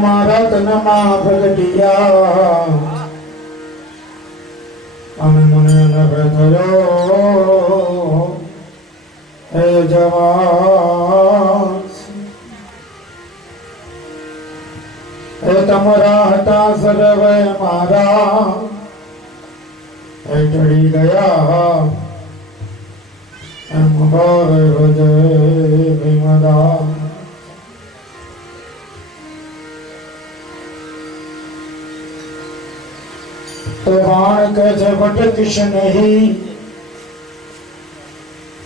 મારા તનમાં પ્રગટિયા અને મને નભે થયો હે જવાન હે તમારા હતા સર્વે મારા હે ચડી ગયા એમ હૃદય ભીમદા તો બાણ કે છે ભટકીશ નહીં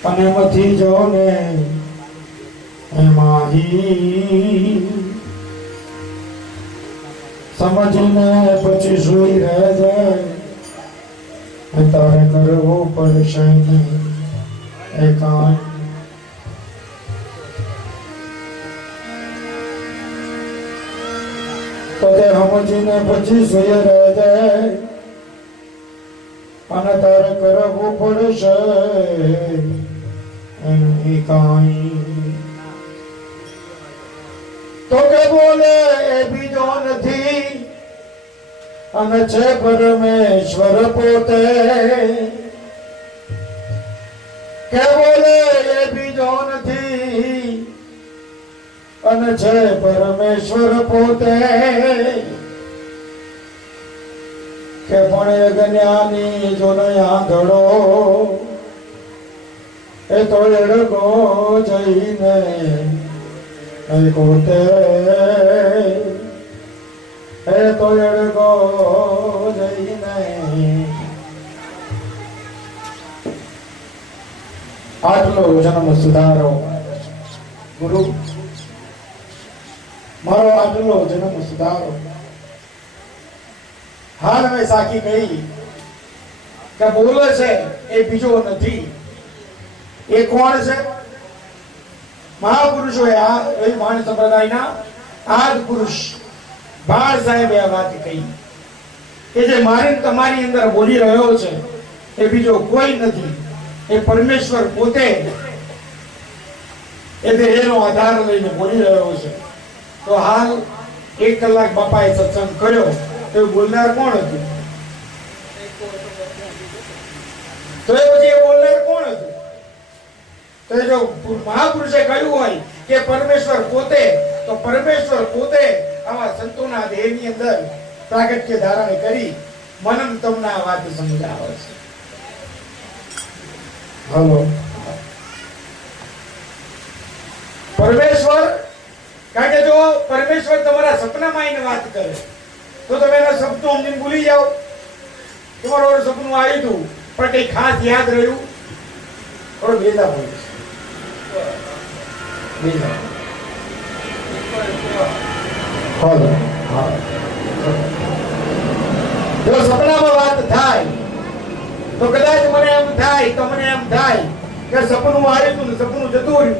અને મથી જો ને એમાંથી સમજીને પછી સુઈ રહેજે તારે કરવું પડશે નહીં એકાંત તો તે સમજીને પછી સુઈ રહેજે અને તારે કરવું પડશે એની કાંઈ તો કે બોલે એ બીજો નથી અને છે પરમેશ્વર પોતે કે બોલે એ બીજો નથી અને છે પરમેશ્વર પોતે કે પણ જ્ઞાની જો આંધળો એ તો એડગો જઈને કોતે એ તો એડગો જઈને આટલો જન્મ સુધારો ગુરુ મારો આટલો જન્મ સુધારો હાલ મેં સાકી કહી કે બોલે છે એ બીજો નથી એ કોણ છે મહાપુરુષો આ વાણ સંપ્રદાયના આદ પુરુષ બાળ સાહેબે આ વાત કહી કે જે મારી તમારી અંદર બોલી રહ્યો છે એ બીજો કોઈ નથી એ પરમેશ્વર પોતે એ દેહનો આધાર લઈને બોલી રહ્યો છે તો હાલ 1 કલાક બાપાએ સત્સંગ કર્યો તો બોલનાર કોણ હતું તો એ પછી બોલનાર કોણ હતું તો જો મહાપુરુષે કહ્યું હોય કે પરમેશ્વર પોતે તો પરમેશ્વર પોતે આવા સંતોના દેહની અંદર પ્રાગટ્ય ધારણ કરી મનન તમને આ વાત સમજાવે છે હલો પરમેશ્વર કારણ કે જો પરમેશ્વર તમારા સપનામાં આવીને વાત કરે તો તમે એના શબ્દો સમજીને ભૂલી જાઓ તમારું સપનું આવ્યું હતું પણ કઈ ખાસ યાદ રહ્યું થોડો ભેદા હોય જો સપનામાં વાત થાય તો કદાચ મને એમ થાય તમને એમ થાય કે સપનું આવ્યું હતું ને સપનું જતું રહ્યું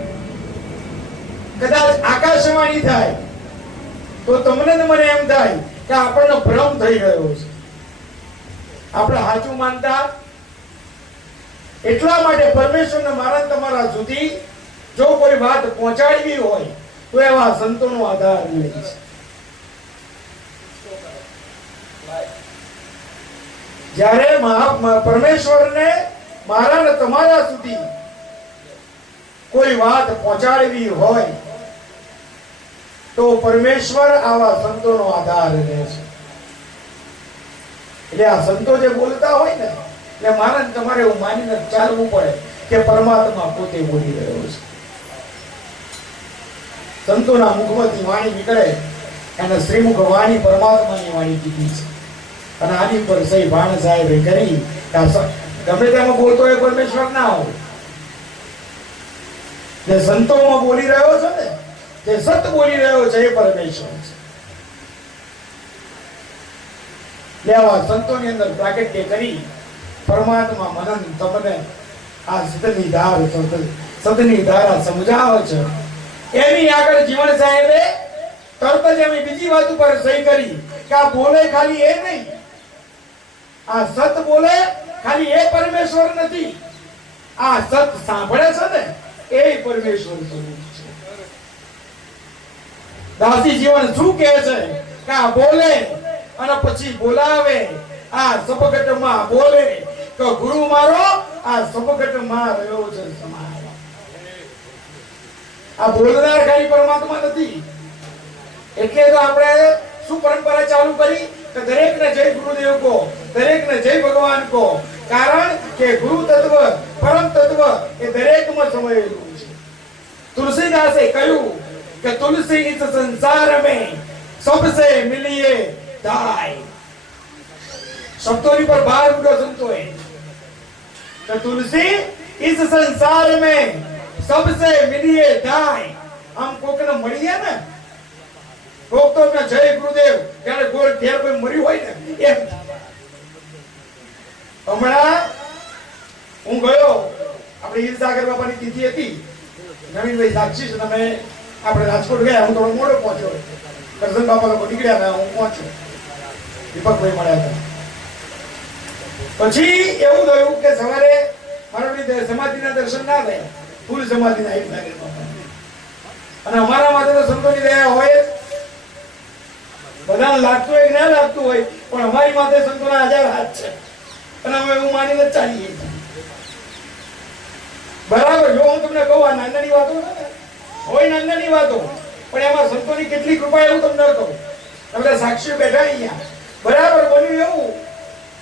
કદાચ આકાશવાણી થાય તો તમને ને મને એમ થાય કે આપણને ભ્રમ થઈ ગયો છે આપણે સાચું માનતા એટલા માટે પરમેશ્વરને મારા તમારા સુધી જો કોઈ વાત પહોંચાડવી હોય તો એવા સંતોનો આધાર લે છે જ્યારે પરમેશ્વરને મારા ને તમારા સુધી કોઈ વાત પહોંચાડવી હોય તો પરમેશ્વર આવા સંતોનો આધાર લે છે એટલે આ સંતો જે બોલતા હોય ને એટલે મારા તમારે એવું માનીને ચાલવું પડે કે પરમાત્મા પોતે બોલી રહ્યો છે સંતોના મુખમાંથી વાણી નીકળે અને શ્રીમુખ વાણી પરમાત્માની વાણી કીધી છે અને આની પર સહી ભાણ સાહેબે કરી ગમે તેમાં બોલતો એ પરમેશ્વર ના હોય જે સંતોમાં બોલી રહ્યો છે ને જે સત બોલી રહ્યો છે એ પરમેશ્વર છે લેવા સંતોની અંદર પ્રાગટ્ય કરી પરમાત્મા મનન તમને આ શીતળની ધાર સતની ધારા સમજાવે છે. એની આગળ જીવન સાહેબે તરત જ એમ બીજી વાત ઉપર સહી કરી કે આ બોલે ખાલી એ નહીં, આ સત બોલે ખાલી એ પરમેશ્વર નથી, આ સત સાંભળે છે ને એ પરમેશ્વર સ્વરૂપ છે. દાસી જીવન શું કહે છે કે આ બોલે અને પછી બોલાવે, આ સપગટમાં બોલે તો ગુરુ મારો આ સપગટમાં રહ્યો છે સમાય. આ બોલનાર ખાલી પરમાત્મા નથી. એટલે તો આપણે શું પરંપરા ચાલુ કરી કે દરેકને જય ગુરુદેવ કહો, દરેકને જય ભગવાન કહો. કારણ કે ગુરુ તત્વ પરમ તત્વ એ દરેકમાં સમાયેલું છે. તુલસીદાસે કહ્યું કે તુલસી ઇસ સંસાર में सबसे मिलिए दाई. શબ્દોની પર ભાર મૂક્યો સંતોએ કે તુલસી ઇસ સંસાર में सबसे मिलिए दाई. આમ કોકને મળીએ ને, કોક તો જય ગુરુદેવ ત્યારે ગોળ ઘેર કોઈ મર્યું હોય ને એમ. હમણાં હું ગયો, આપણે હીરસાગર બાપાની તિથિ હતી, નવીનભાઈ સાક્ષી છે, તમે આપણે રાજકોટ ગયા, હું થોડો મોડો પહોંચ્યો, કરશન બાપા લોકો નીકળ્યા હતા, હું પહોંચ્યો, દીપકભાઈ મળ્યા હતા. પછી એવું થયું કે સવારે મારો સમાધિના દર્શન ના થયા, ફૂલ સમાધિના હીરસાગર બાપા, અને અમારા માટે તો સંતોની દયા હોય, બધાને લાગતું હોય કે ના લાગતું હોય, પણ અમારી માથે સંતોના 1000 હાથ છે અને અમે એવું માનીને ચાલીએ છીએ. બરાબર. જો હું તમને કહું આ નાની વાતો હોય, નાની વાતો, પણ એમાં સંતોની કેટલી કૃપા એવું તમને કહું. તમે સાક્ષીઓ બેઠા અહીંયા, બરાબર બન્યું એવું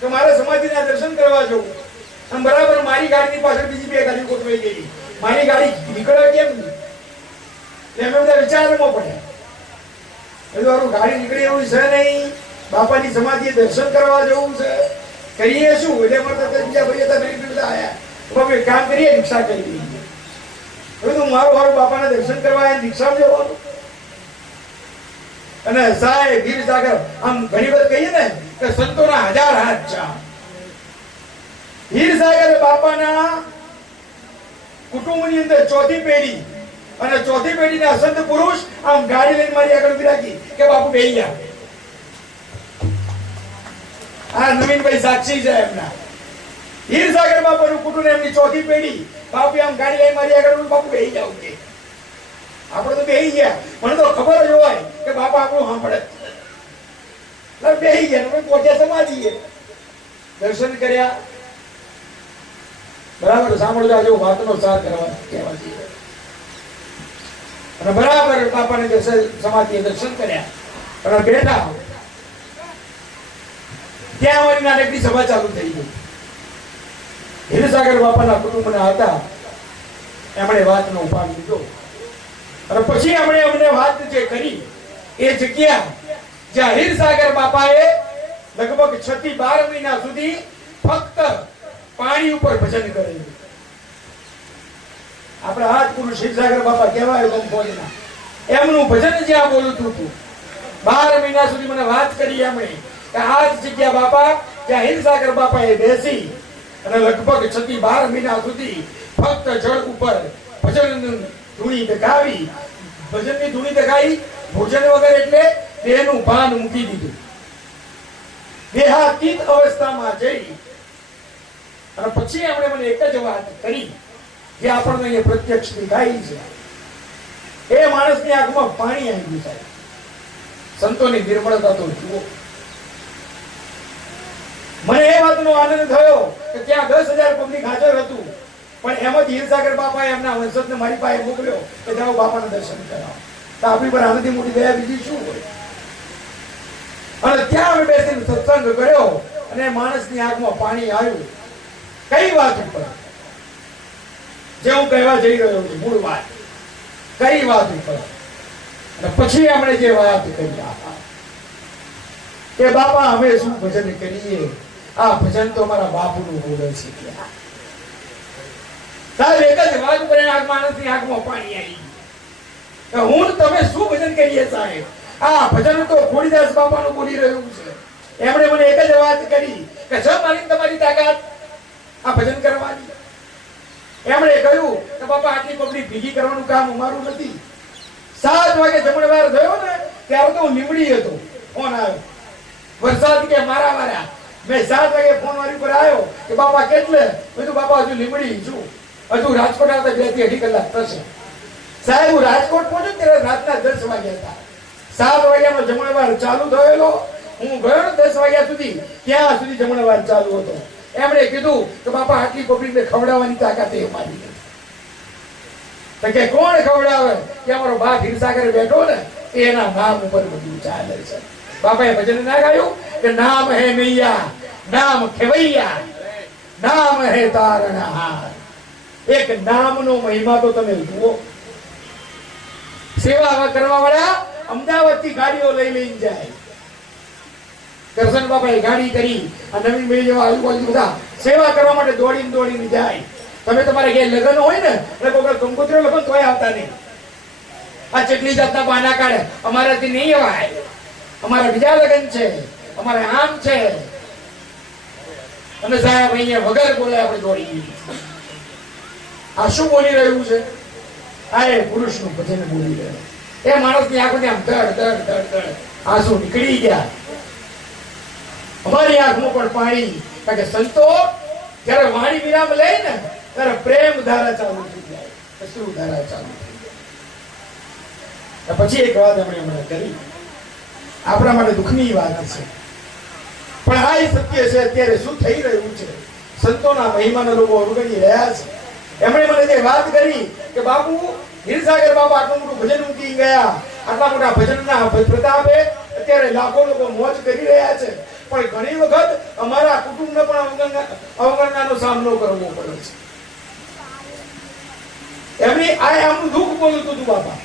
કે મારે સમાધિના દર્શન કરવા જવું, અને બરાબર મારી ગાડીની પાછળ બીજી 2 ગાડી ગોઠવાઈ ગઈ. મારી ગાડી નીકળે કેમ નહીં, અમે બધા વિચારમાં પડ્યા. ગાડી નીકળી એવું છે નહીં, બાપાની સમાધિએ દર્શન કરવા જવું છે, કરીએ શું? એટલે બીજા ભાઈ હતા આયા, બાપા કામ કરીએ, રિક્ષા કરી. મારું બાપાના દર્શન કરવા રિક્ષામાં જવાનું. અને સાહેબ હીરસાગર આમ ઘણી વખત કહીએ ને કે સંતોના 1000 હાથ છે. હીરસાગર બાપાના કુટુંબની અંદર 4થી પેઢી, અને 4થી પેઢીના સંત પુરુષ આમ ગાડી લઈને મારી આગળ ઉભી રાખી કે બાપુ બેહી જા. આ નવીનભાઈ સાક્ષી છે એમના. હીરસાગર બાપાનું કુટુંબ, એમની 4થી પેઢી, બાપુ આમ ગાડી લઈને મારી આગળ, બાપુ બેહી જાવ કે. આપણે તો બેહી ગયા, મને તો ખબર જ હોય કે બાપા આપણું સાંભળે. બેહી ગયા, અમે પહોંચ્યા સમાધિએ, દર્શન કર્યા. બરાબર સાંભળજો, આજે વાતનો સાર કરવા કહેવા જોઈએ. અને બરાબર બાપાને સમાધિએ દર્શન કર્યા અને બેઠા. ત્યાં અમારી નાનકડી સભા ચાલુ થઈ ગઈ. હીરસાગર બાપાના કુટુંબના હતા, એમણે વાતનો ઉપાડ લીધો અને પછી અમને વાત જે કરી એ જગ્યા જ્યાં હીરસાગર બાપાએ લગભગ 6 થી 12 મહિના સુધી ફક્ત પાણી ઉપર ભજન કરેલું. આપણે હાથ પુરુષ હીરસાગર બાપા કહેવાય ગમફોજના, એમનું ભજન જ્યાં બોલતું હતું. 12 મહિના સુધી મને વાત કરી એમણે કે આ જગ્યા બાપા જ્યાં હીરસાગર બાપાએ બેસી અને લગભગ 6 થી 12 મહિના સુધી ફક્ત જળ ઉપર ભજનની ધૂણી દગાવી, ભજનની ધૂણી દગાવી, ભોજન વગર એટલે દેહનું ભાન મૂકી દીધું, દેહાતીત અવસ્થામાં જઈ. અને પછી એમણે મને એક જ વાત કરી જે આપણને અહીંયા પ્રત્યક્ષ દેખાય છે. એ માણસની આંખમાં પાણી આવી ગયું સાહેબ. સંતોની નિર્મળતા તો જુઓ. મને એ વાતનો આનંદ થયો કે ત્યાં 10,000 પબ્લિક હાજર હતું, પણ એમાંથી હીરસાગર બાપાએ એમના વંશજને મારી પાસે મોકલ્યો કે જાઓ બાપાના દર્શન કરાવો. તો આપણી પર આનંદથી મોટી દયા બીજી શું હોય? અને ત્યાં અમે બેસીને સત્સંગ કર્યો અને માણસની આંખમાં પાણી આવ્યું. કઈ વાત ઉપર? જે હું કહેવા જઈ રહ્યો છું, મૂળ વાત કઈ વાત ઉપર. અને પછી આપણે જે વાત કરી કે બાપા અમે શું ભજન કરીએ, આ ભજન તો મારા બાપુનું બોલે છે. સાહેબ એક જ વાત ઉપર આ માણસની આંખમાં પાણી આવી ગયું. હું તમે શું ભજન કરીએ સાહેબ? આ ભજન તો ખોડીદાસ બાપાનું બોલી રહ્યું છે. એમણે મને એક જ વાત કરી કે જો મારી તમારી તાકાત આ ભજન કરવાની. એમણે કહ્યું કે બાપા આટલી પબ્લિક ભેગી કરવાનું કામ અમારું નથી. 7 વાગે જમણવાર થયો ને ત્યારે તો હું લીમડી હતો. ફોન આવ્યો, વરસાદ કે મારા મારા. મેં 7 વાગે ફોન વાળી પર આવ્યો કે બાપા કેટલે? મેં કીધું બાપા હજુ લીમડી છું, હજુ રાજકોટ આવતા 2 થી 2.5 કલાક થશે. સાહેબ હું રાજકોટ પહોંચ્યો ત્યારે રાતના 10 વાગ્યા હતા. 7 વાગ્યાનો જમણવાર ચાલુ થયેલો, હું ગયો 10 વાગ્યા સુધી, ત્યાં સુધી જમણવાર ચાલુ હતો. એમણે કીધું કે બાપા આટલી પબ્લિકને ખવડાવવાની તાકાત એ મારી નથી. તો કે કોણ ખવડાવે? કે અમારો બાપ હિરસાગર બેઠો ને એના નામ ઉપર બધું ચાલે છે. બાપાએ ભજન ના ગાયું કે નામ હે મૈયા, નામ ખેવૈયા, નામ હે તારણહાર. એક નામનો મહિમા તો તમે જુઓ. સેવા કરવા વાળા અમદાવાદ થી ગાડીઓ લઈને જાય. કરશન બાપાએ ગાડી કરી, આ નવીન મેળી જેવા આજુબાજુ બધા સેવા કરવા માટે દોડીને જાય. તમે તમારે ઘેર લગ્ન હોય ને એટલે કોઈ કંકોત્રી લગ્ન તોય આવતા નહીં. આ ચટણી જાતના બહાના કાઢે, અમારાથી નહીં અવાય, અમારા બીજા લગ્ન છે, અમારે આમ છે. અને સાહેબ અહીંયા વગર બોલે આપણે દોડી. આ શું બોલી રહ્યું છે? આ એ પુરુષનું ભજન બોલી રહ્યું. એ માણસની આંખોથી આમ ધડ ધડ ધડ ધડ આંસુ નીકળી ગયા. અમારી આંખમાં પણ પાણી. કારણ કે સંતો જયારે વાણી વિરામ લે ને ત્યારે પ્રેમ ધારા ચાલુ થઈ જાય, અશ્રુ ધારા ચાલુ થઈ જાય. પછી એક વાત હમણાં કરી, આપણા માટે દુઃખની વાત છે, પણ આ સત્ય છે. અત્યારે શું થઈ રહ્યું છે? સંતોના મહિમાના લોકો અવગણી રહ્યા છે. એમણે મને જે વાત કરી કે બાપુ હિરસાગર બાપા આટલું મોટું ભજન મૂકી ગયા, આટલા મોટા ભજનના પ્રતાપે અત્યારે લાખો લોકો મોજ કરી રહ્યા છે, પણ ઘણી વખત અમારા કુટુંબને પણ અવગણનાનો સામનો કરવો પડે છે. એમની આ આમનું દુઃખ બોલતું હતું. બાપા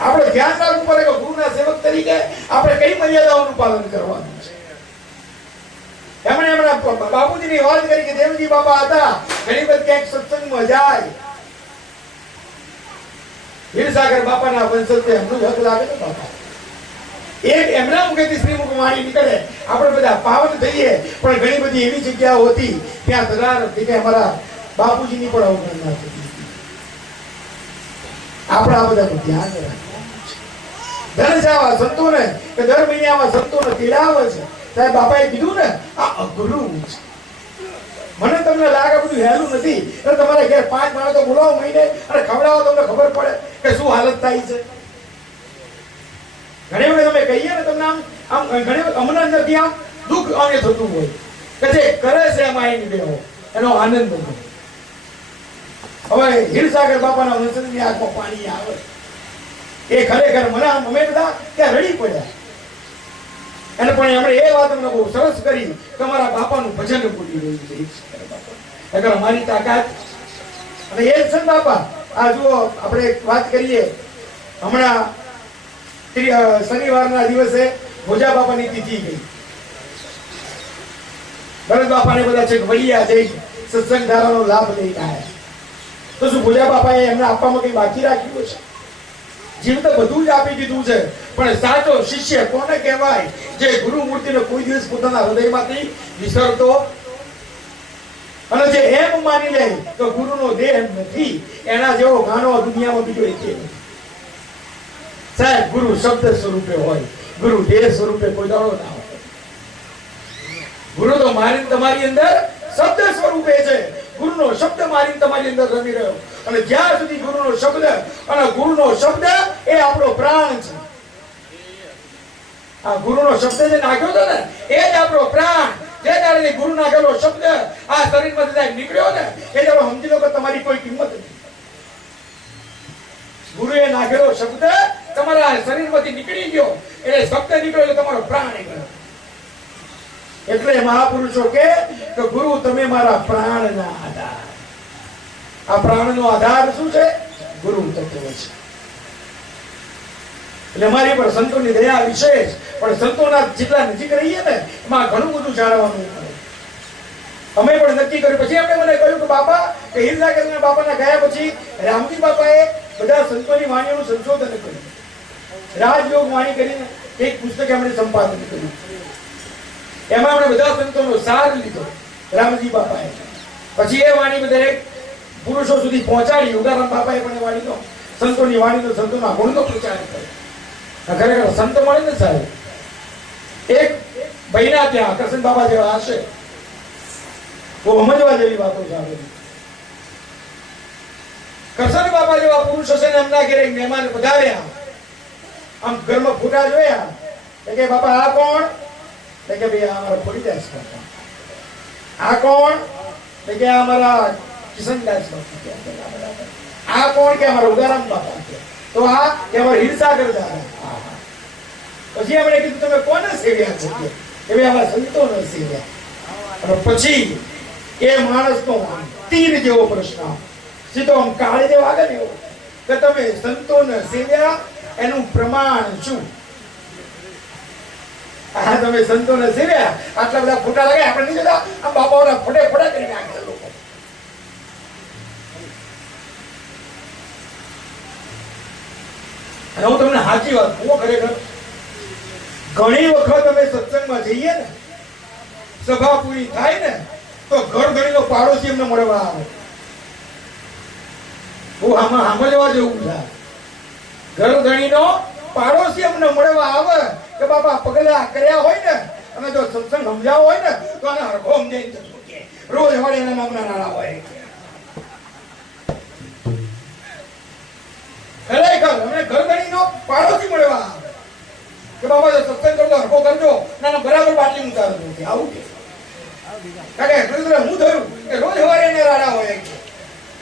આપણે ધ્યાન રાખવું પડે કે ગુરુના સેવક તરીકે આપણે કઈ મર્યાદાઓનું પાલન કરવાનું છે. એમણે એમના બાપુજીની વાત કરી કે દેવજી બાપા હતા, ઘણી બધી ક્યાંક સત્સંગમાં જાય, હિરસાગર બાપાના વંશજને એમનું હક લાગે ને બાપા. એક એમના મુખેથી શ્રીમુખ વાણી નીકળે, આપણે બધા પાવન થઈએ, પણ ઘણી બધી એવી જગ્યાઓ હતી ત્યાં દરાર હતી કે અમારા બાપુજીની પણ અવગણના થતી. આપણે આ બધાનું ધ્યાન રાખવું છે. ધન છે આવા સંતોને કે દર મહિને આવા સંતોને તેડાવે છે. સાહેબ બાપાએ કીધું ને આ અઘરું છે. મને તમને લાગે બધું હેલું નથી, એટલે તમારે ઘેર 5 માણસો બોલાવો મહિને અને ખવડાવો, તમને ખબર પડે કે શું હાલત થાય છે. ઘણી વખત અમે કહીએ ને તમને આમ ઘણી વખત અમને અંદરથી આમ દુઃખ આને થતું હોય કે જે કરે છે એમાં એની બેહો એનો આનંદ હોય. હવે હિરસાગર બાપાના વંશજની આંખમાં પાણી આવે. એ ખરેખર મને અમે બધા ત્યાં રડી પડ્યા. અને પણ એમણે એ વાત અમને બહુ સરસ કરી કે અમારા બાપાનું ભજન બોલી રહ્યું છે હિરસાગર બાપા. એટલે અમારી તાકાત અને એ જ છે બાપા. આ જુઓ આપણે વાત કરીએ, હમણાં શનિવારના દિવસે ભોજા બાપાની તિથિ ગઈ. ભરત બાપાને બધા છે વડિયા જઈ સત્સંગ ધારાનો લાભ લઈને આવ્યા. તો શું ભોજા બાપાએ એમને આપવામાં કઈ બાકી રાખ્યું છે? જીવ તો બધું જ આપી દીધું છે, પણ સાચો શિષ્ય કોને કહેવાય? જે ગુરુ મૂર્તિને કોઈ દિવસ પોતાના હૃદયમાંથી વિસરતો અને જે એમ માની લે કે ગુરુનો દેહ નથી, એના જેવો ગાનો દુનિયામાં બીજો એક નથી. સાહેબ ગુરુ શબ્દ સ્વરૂપે હોય, ગુરુ દેહ સ્વરૂપે કોઈ દાડો ના હોય. ગુરુ તો મારી તમારી અંદર શબ્દ સ્વરૂપે છે. ગુરુનો શબ્દ મારી તમારી અંદર રમી રહ્યો, અને જ્યાં સુધી ગુરુનો શબ્દ અને ગુરુનો શબ્દ એ આપણો પ્રાણ છે. આ ગુરુનો શબ્દ જે નાખ્યો હતો ને એ જ આપણો પ્રાણ. જે દાડે ગુરુ નાખેલો શબ્દ આ શરીરમાંથી નીકળ્યો ને એ દાડે સમજી લો કે તમારી કોઈ કિંમત નથી. ગુરુએ નાખેલો શબ્દ તમારા શરીરમાંથી નીકળી ગયો એટલે શબ્દ નીકળ્યો એટલે તમારો પ્રાણ નીકળ્યો. એટલે મહાપુરુષો કે ગુરુ તમે મારા પ્રાણના આધાર. આ પ્રાણનો આધાર શું છે? ગુરુ તત્વ છે. એટલે મારી પર સંતોની દયા વિશેષ, પણ સંતોના જેટલા નજીક રહીએ ને એમાં ઘણું બધું જાણવાનું મળે. અમે પણ નક્કી કર્યું. પછી એમણે મને કહ્યું કે બાપા કે હિરસાગરના બાપાના ગયા પછી રામજી બાપાએ બધા સંતોની વાણીઓનું સંશોધન કર્યું. રાજયોગ વાણી કરીને એક પુસ્તક એમણે સંપાદન કર્યું. એમાં આપણે બધા સંતોનો સાર લીધો રામજી બાપાએ. પછી એ વાણી બધા પુરુષો સુધી પહોંચાડી. ઉદાહરણ બાપાએ પણ વાણીનો સંતોની વાણીનો સંતોના ગુણનો પ્રચાર કર્યો. ખરેખર સંત મળે ને સાહેબ, એક ભાઈના ત્યાં કરશન બાબા જેવા હશે, બહુ સમજવા જેવી વાતો છે આ બધી. કરશન બાબા જેવા પુરુષ હશે ને એમના ઘરે મહેમાન પધાર્યા, આમ ઘરમાં ફૂટા જોયા કે બાપા આ કોણ? કે ભાઈ આ અમારા ખોડીદાસ બાપા. આ કોણ? કે અમારા કિશનદાસ બાપા. આ કોણ? કે અમારા ઉદારામ બાપા. તો આ કે અમારા હીરસાગર દાદા. પછી આપણે કીધું તમે કોને સેવ્યા છો? કે ભાઈ અમારા સંતોને સેવ્યા. અને પછી એ માણસનો તીર જેવો પ્રશ્ન સીધો આમ કાળે જેવો આગળ એવો કે તમે સંતોને સેવ્યા એનું પ્રમાણ શું? આ તમે સંતોને સેવ્યા, આટલા બધા ફોટા લગાય આપણે નહીં જોતા, આ બાપાઓના ફોટે ફોટા કરી નાખે લોકો. અને હું તમને સાચી વાત કહું, ખરેખર ઘણી વખત અમે સત્સંગમાં જઈએ ને, સભા પૂરી થાય ને તો ઘર ઘણીનો પાડોશી એમને મળવા આવે. હું આમાં સમજવા જેવું છે. ઘર ઘણીનો પાડોશી એમને મળવા આવે કે બાપા પગલા કર્યા હોય ને અને જો સત્સંગ સમજાવો હોય ને તો આને હરખો સમજાઈ જતો કે રોજ વડે એના નામના નાણા હોય. ખરેખર અમને ઘર ઘણીનો પાડોશી મળવા આવે કે બાબા જો સત્સંગ કરજો હરખો કરજો ના બરાબર બાટલી ઉતારજો કે આવું કે હું થયું કે રોજ સવારે એને રાડા હોય કે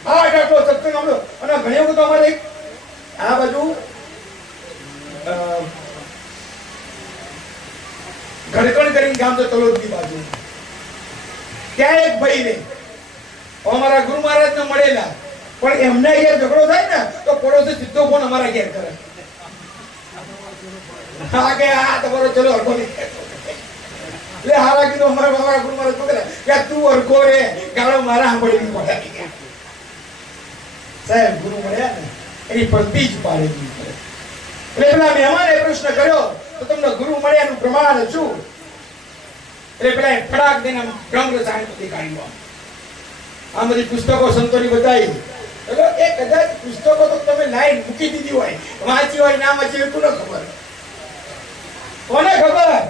આ આટલો સત્સંગ સાંભળો. અને ઘણી વખત અમારે આ બાજુ ઘડકણ કરીને ગામ તો તલોદની બાજુ ત્યાં એક ભાઈ ને અમારા ગુરુ મહારાજ ને મળેલા, પણ એમને ઘેર ઝઘડો થાય ને તો પડોશી સીધો ફોન અમારા ઘેર કરે. હા કે આ તમારો ચલો હરખો નહીં એટલે હારા કીધું અમારા ગુરુ મહારાજ પકડે કે તું હરખો રે ગાળો મારા સાંભળી પડે. સાહેબ ગુરુ મળ્યા ને એની પ્રતિ જ પાડેલી પડે. એટલે પેલા મહેમાને પ્રશ્ન કર્યો તો તમને ગુરુ મળ્યાનું પ્રમાણ શું? એટલે પેલા ફડાક દઈને બ્રહ્મ રસાયણ દેખાડ્યું. આ બધી પુસ્તકો સંતોની બતાવી એટલે એ કદાચ પુસ્તકો તો તમે લાઈન મૂકી દીધી હોય, વાંચી હોય ના વાંચી હોય કોને ખબર? કોને ખબર?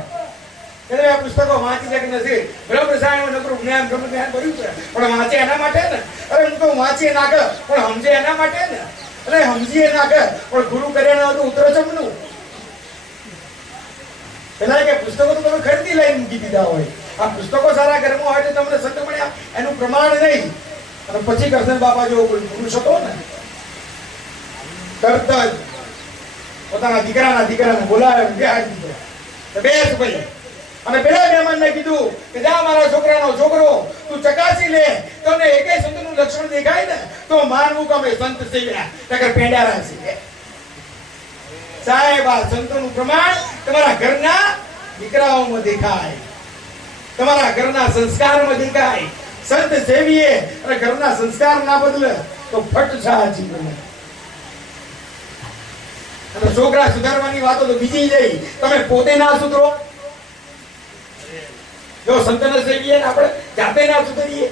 એટલે આ પુસ્તકો વાંચી છે કે નથી? બ્રહ્મ રસાયણ નકરું જ્ઞાન બ્રહ્મ જ્ઞાન ભર્યું છે, પણ વાંચે એના માટે ને. અરે હું તો વાંચીએ ના કર પણ સમજે એના માટે ને. એટલે સમજીએ ના કર પણ ગુરુ કર્યા હતું ઉતરો ચમનું. પેલા કે પુસ્તકો તો તમે ખરીદી લઈને મૂકી દીધા હોય, આ પુસ્તકો સારા ઘરમાં હોય તો તમને સંત મળ્યા એનું પ્રમાણ નહીં. અને પછી કરશન બાપા જેવો કોઈ પુરુષ હતો ને તરત જ પોતાના દીકરાને બોલાવે બેહાડી દીધો. બેસ ભાઈ. અને પેલા મહેમાનને કીધું કે જા મારા છોકરાનો છોકરો તું ચકાસી લે, તમને એકેય સંતનું લક્ષણ દેખાય ને તો માનવું કે અમે સંત સેવ્યા નકર પેંડારા છે. સાહેબ આ સંતોનું પ્રમાણ તમારા ઘરના દીકરાઓમાં દેખાય, તમારા ઘરના સંસ્કારમાં દેખાય. સંત સેવીએ અને ઘરના સંસ્કાર ના બદલે તો ફટ છા જીવન. અને છોકરા સુધારવાની વાતો તો બીજી જઈ, તમે પોતે ના સુધરો. જો સંતને સેવીએ ને આપણે જાતે ના સુધરીએ.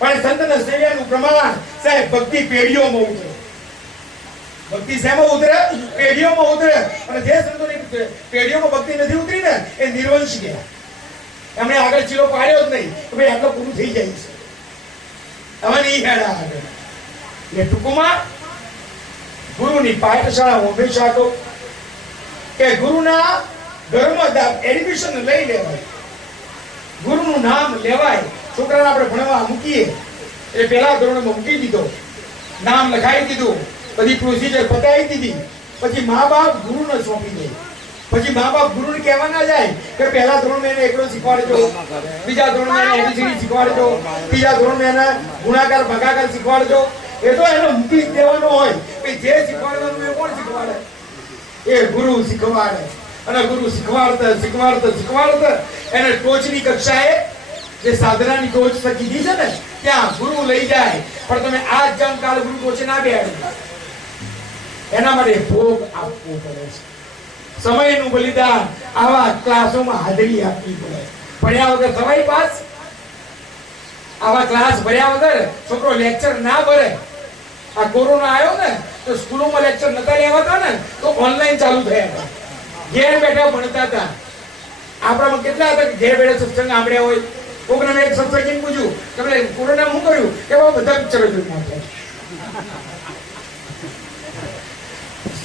પણ સંતને સેવ્યાનું પ્રમાણ સાહેબ ભક્તિ પેઢીઓમાં ઉતરે. ભક્તિ શેમાં ઉતરે? પેઢીઓમાં ઉતરે. અને જે સંતોની પેઢીઓમાં ભક્તિ નથી ઉતરી ને એ નિર્વંશ ગયા. એમણે આગળ ચીલો પાડ્યો જ નહીં કે ભાઈ આટલો પૂરું થઈ જાય છે, હવે નહીં હેડા આગળ. એટલે ટૂંકમાં ગુરુની પાઠશાળા હંમેશા કહો કે ગુરુના ઘરમાં એડમિશન લઈ લેવાય, ગુરુનું નામ લેવાય. છોકરાને આપણે ભણવા મૂકીએ એ પહેલા ધોરણમાં મૂકી દીધો, નામ લખાઈ દીધું, બધી પ્રોસિજર પતાવી દીધી, પછી મા બાપ ગુરુને સોંપી દે. પછી મા બાપ ગુરુને કહેવા ના જાય કે પહેલા ધોરણમાં એને એકડો શીખવાડજો, બીજા ધોરણમાં એને એબીસીડી શીખવાડજો, ત્રીજા ધોરણમાં એને ગુણાકાર ભાગાકાર શીખવાડજો. એ તો એને મૂકી દેવાનો હોય કે જે શીખવાડવાનું એ કોણ શીખવાડે? એ ગુરુ શીખવાડે. અને ગુરુ શીખવાડતા એને ટોચની કક્ષાએ જે સાધનાની ટોચ કીધી છે ને ત્યાં ગુરુ લઈ જાય. પણ તમે આજ જાણકાર ગુરુ ટોચે ના બેહાડો. એના માટે ભોગ આપવો પડે છે, સમયનું બલિદાન. આવા ક્લાસોમાં હાજરી આપવી પડે. ભણ્યા વગર સવાઈ પાસ આવા ક્લાસ ભર્યા વગર છોકરો લેક્ચર ના ભરે. આ કોરોના આવ્યો ને તો સ્કૂલોમાં લેક્ચર નતા લેવાતા ને તો ઓનલાઈન ચાલુ થયા હતા. ઘેર બેઠા ભણતા હતા. આપણામાં કેટલા હતા ઘેર બેઠા સત્સંગ સાંભળ્યા હોય. કોકને મેં એક સત્સંગ પૂછ્યું તમે કોરોના શું કર્યું કે બધા પિક્ચરો જોઈ નાખ્યા.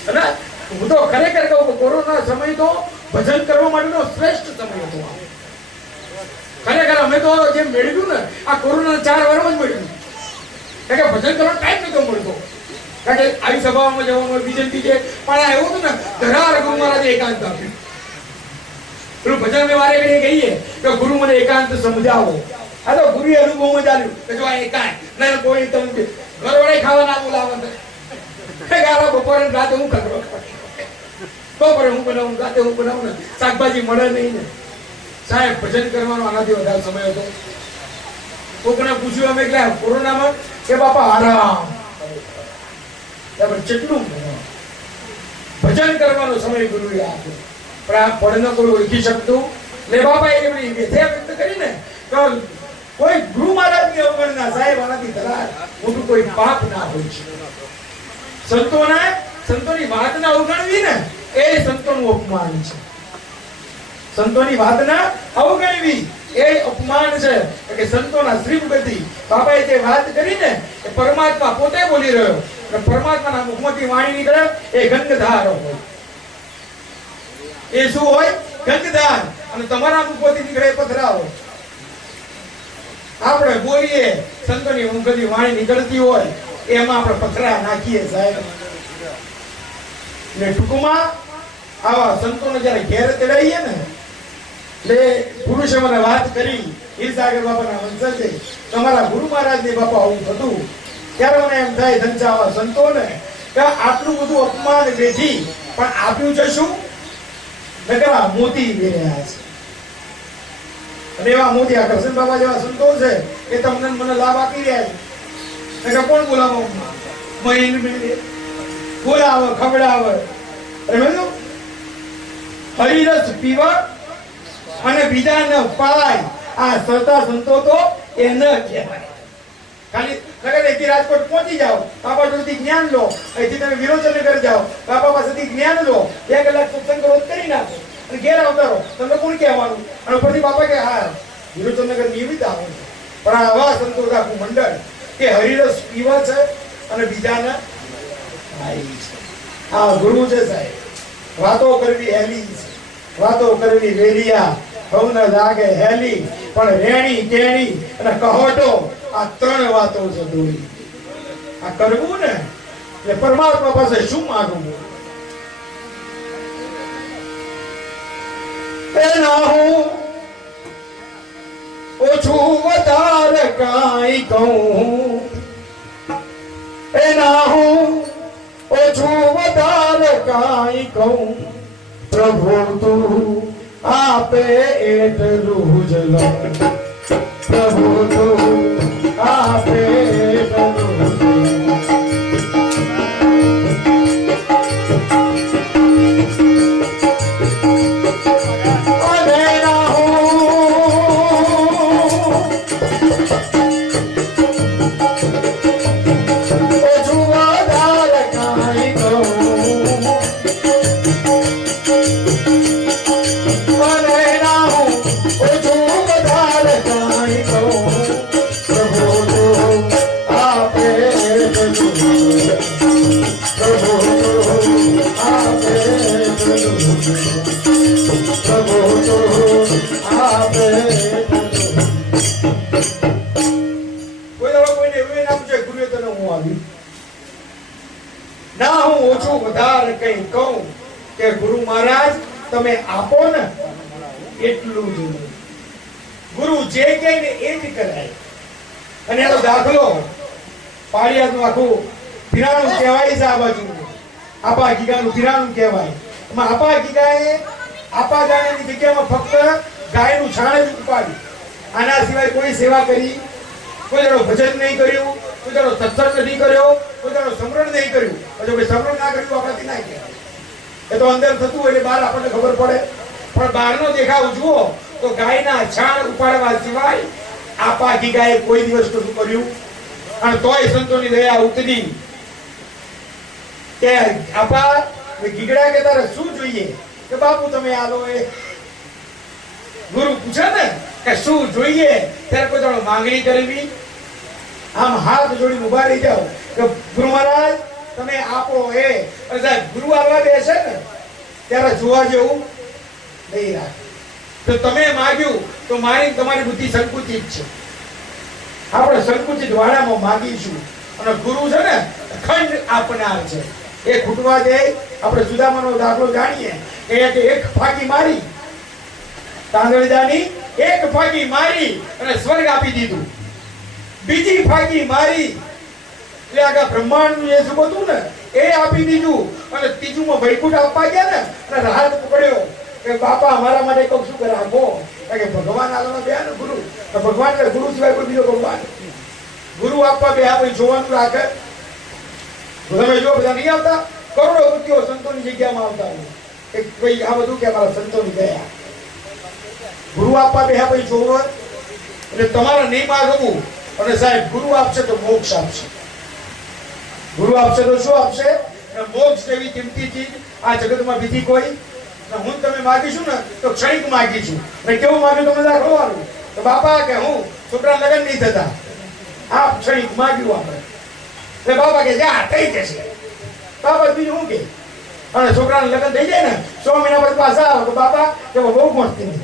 અને હું તો ખરેખર કહું કોરોના સમય તો ભજન કરવા માટેનો શ્રેષ્ઠ સમય હતો. ખરેખર અમે તો જે મેળવ્યું ને આ કોરોના 4 વર્ષમાં જ મેળવ્યું. કારણ કે ભજન કરવાનો ટાઈમ નતો મળતો. કારણ કે આવી સભામાં જવાનું બીજે બીજે પણ એવું હતું ને ધરા ગુરુ મહારાજે એકાંત આપ્યું. પેલું ભજન અમે વારે ઘડીએ કહીએ કે ગુરુ મને એકાંત સમજાવો. આ તો ગુરુએ અનુભવમાં ચાલ્યું કે જો આ એકાંત ના કોઈ તમે ઘરવાળે ખાવા ના બોલાવવા. ગાળા બપોરે રાતે હું ખબર બપોરે હું બનાવું રાતે હું બનાવું ને શાકભાજી મળે નહીં ને. સાહેબ ભજન કરવાનો આનાથી વધારે સમય હતો. કોકને પૂછ્યું અમે કે કોરોનામાં કે બાપા આરામ કેટલું ભજન કરવાનો સમય ગુરુએ આપ્યો. પણ આ પડનો કોઈ ઓળખી શકતું ને બાપા એ એમની વ્યથા વ્યક્ત કરીને કોઈ ગુરુ મહારાજની અવગણના સાહેબ આનાથી ધરાર મોટું કોઈ પાપ ના હોય છે. સંતોની વાતના અવગણવી ને એ સંતોનું અપમાન છે. સંતોની વાતના અવગણવી એ અપમાન છે. કે સંતોના શ્રીમુખથી બાપાએ જે વાત કરી ને એ પરમાત્મા પોતે બોલી રહ્યો અને પરમાત્માના મુખમાંથી વાણી નીકળે એ ગંગધાર હોય. એ શું હોય? ગંગધાર. અને તમારા મુખમાંથી નીકળે પથરાવો. આપણે બોલીએ સંતોની મુખથી વાણી નીકળતી હોય એમાં આપણે પથરા નાખીએ સાહેબ. ને ટૂંકમાં આવા સંતોને જયારે ઘેર તેડાઈએ ને એટલે પુરુષે મને વાત કરી હીરસાગર બાપાના વંશજે તમારા ગુરુ મહારાજને બાપા આવું થતું. ત્યારે મને એમ થાય ધનચા આવા સંતોને કે આટલું બધું અપમાન વેઠી પણ આપ્યું છે શું? નકરા મોતી વેર્યા છે. અને એવા મોતી આ કૃષ્ણ બાબા જેવા સંતો છે કે તમને મને લાભ આપી રહ્યા છે. કોણ બોલાવો? બોલાવે ખવડાવે. હરિરસ પીવા અને બીજા ન પાય આ સરતા સંતો તો એ ન કહેવાય. ખાલી નગર અહીંથી રાજકોટ પહોંચી જાઓ બાપા જોડેથી જ્ઞાન લો. અહીંથી તમે વિરોચનગર જાઓ બાપા પાસેથી જ્ઞાન લો. 2 કલાક સત્સંગ રોજ કરી નાખો અને ઘેર આવતા રહો. તમને કોણ કહેવાનું? અને ઉપરથી બાપા કે હા વિરોચનગર નિયમિત આવો. પણ આવા સંતો આખું મંડળ કે હરિરસ પીવા છે અને બીજાને આ ગુરુ છે સાહેબ. વાતો કરવી હેલી છે, વાતો કરવી વેલિયા. હવને લાગે હેલી પણ રેણી ટેણી અને કહોટો આ 3 વાતો છે દોરી. આ કરવું ને એટલે પરમાત્મા પાસે શું માંગવું? એના હું ઓછું વધારે કાંઈ કહું. એના હું ઓછું વધારે કાંઈ કહું. પ્રભુ તું આપે એટલું જ લઉં. પ્રભુ તું આપે એટલું જ લઉં. ગુરુ મહારાજ તમે આપો ને એટલું જ. ગુરુ જે કહે ને એ જ કરાય. અને એનો દાખલો પાળિયાદનું આખું પીરાણું કહેવાય છે. આ બાજુ આપા ગીગાનું પીરાણું કહેવાય. એમાં આપા ગીગાએ આપા જાણેની જગ્યામાં ફક્ત ગાયનું છાણ જ ઉપાડ્યું. આના સિવાય કોઈ સેવા કરી, કોઈ જણો ભજન નહીં કર્યું, કોઈ જણો સત્સંગ નહીં કર્યો, કોઈ જણો સમરણ નહીં કર્યું. જો કોઈ સમરણ ના કર્યું આપણાથી ના કહેવાય. એ તો અંદર થતું હોય એટલે બહાર આપણને ખબર પડે. પણ બહારનો દેખાવ જુઓ તો ગાયના છાણ ઉપાડવા સિવાય આ પાકી ગાયે કોઈ દિવસ કશું કર્યું અને તોય સંતોની દયા ઉતરી કે આપા ગીગડા કે તારે શું જોઈએ કે બાપુ તમે આલો એ ગુરુ પૂછે ને કે શું જોઈએ ત્યારે કોઈ તમારે માંગણી કરવી આમ હાથ જોડીને ઉભા રહી જાઓ કે ગુરુ મહારાજ તમે આપો એ સાહેબ ગુરુ આવવા બેસે ને ત્યારે જોવા જેવું નહીં રાખે તો તમે માંગ્યું તો મારી તમારી બુદ્ધિ સંકુચિત છે આપણે સંકુચિત વાળામાં માંગીશું અને ગુરુ છે ને ખંડ આપનાર છે એ ખૂટવા દે આપણે સુદામાનો દાખલો જાણીએ કે એક ફાકી મારી તાંદળજાની એક ફાકી મારી અને સ્વર્ગ આપી દીધું બીજી ફાકી મારી એટલે આખા બ્રહ્માંડનું જે શું હતું ને એ આપી દીધું અને ત્રીજુંમાં વૈકુંઠ આપવા ગયા ને અને હાથ પકડ્યો કે બાપા અમારા માટે કોક શું કરે આપો કે ભગવાન આલમાં બે ને ગુરુ તો ભગવાન કે ગુરુ સિવાય કોઈ બીજો ભગવાન ગુરુ આપવા બે આપણે જોવાનું રાખે તમે જો બધા નહીં આવતા કરોડો રૂપિયો સંતોની જગ્યામાં આવતા હોય કે ભાઈ આ બધું કે મારા સંતોની ગયા ગુરુ આપવા બે ભાઈ જોવો એટલે તમારે નહીં માગવું અને સાહેબ ગુરુ આપશે તો મોક્ષ આપશે ગુરુ આપશે તો શું આપશે મોક્ષ જેવી કિંમતી ચીજ આ જગતમાં બીજી કોઈ હું તમે માગીશું ને તો ક્ષણિક માગીશું અને કેવું માગ્યું તમને દાખવવાનું તો બાપા કે હું છોકરા લગ્ન નહીં થતા આ ક્ષણિક માગ્યું આપણે એટલે બાપા કે જા થઈ જશે બાપા બીજું શું કે અને છોકરાને લગ્ન થઈ જાય ને 6 મહિના પછી પાછા આવો તો બાપા કે બહુ પહોંચતી નહીં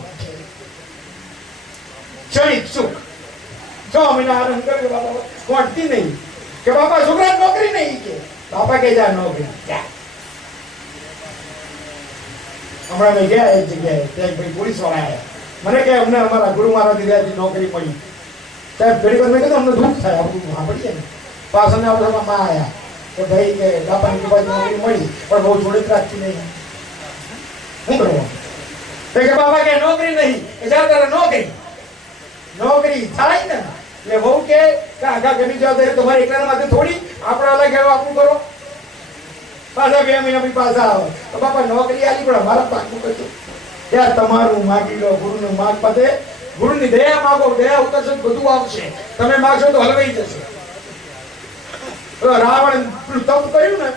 ક્ષણિક સુખ 6 મહિના આનંદ કરે બાપા પહોંચતી નહીં કે બાપા છોકરા નોકરી નહીં કે બાપા કે જા નોકરી જા હમણાં મેં ગયા એક જગ્યાએ ત્યાં ભાઈ પોલીસ વાળા આવ્યા મને કે અમને અમારા ગુરુ મહારાજ દીધાથી નોકરી મળી સાહેબ ઘડી મેં કીધું અમને દુઃખ થાય આપણું સાંભળીએ ને પાછળ આપણે માં આવ્યા કે ભાઈ કે બાપાની કૃપાથી નોકરી મળી પણ બહુ જોડે રાખતી નહીં શું કરવું કે બાપા કે નોકરી નહીં કે જા તારે નોકરી થાય ને એટલે બહુ કે આખા ઘરની જવાબદારી તમારે એકલાના માટે થોડી આપણે અલગ એવો આપણું કરો પાછા 2 મહિના પછી પાછા આવે તો બાપા નોકરી આલી પણ અમારા પાકું કરજો ત્યાં તમારું માગી લો ગુરુનું માગ પતે ગુરુની દયા માગો દયા ઉતરશે બધું આવશે તમે માગશો તો હલવાઈ જશે રાવણ તપ કર્યું ને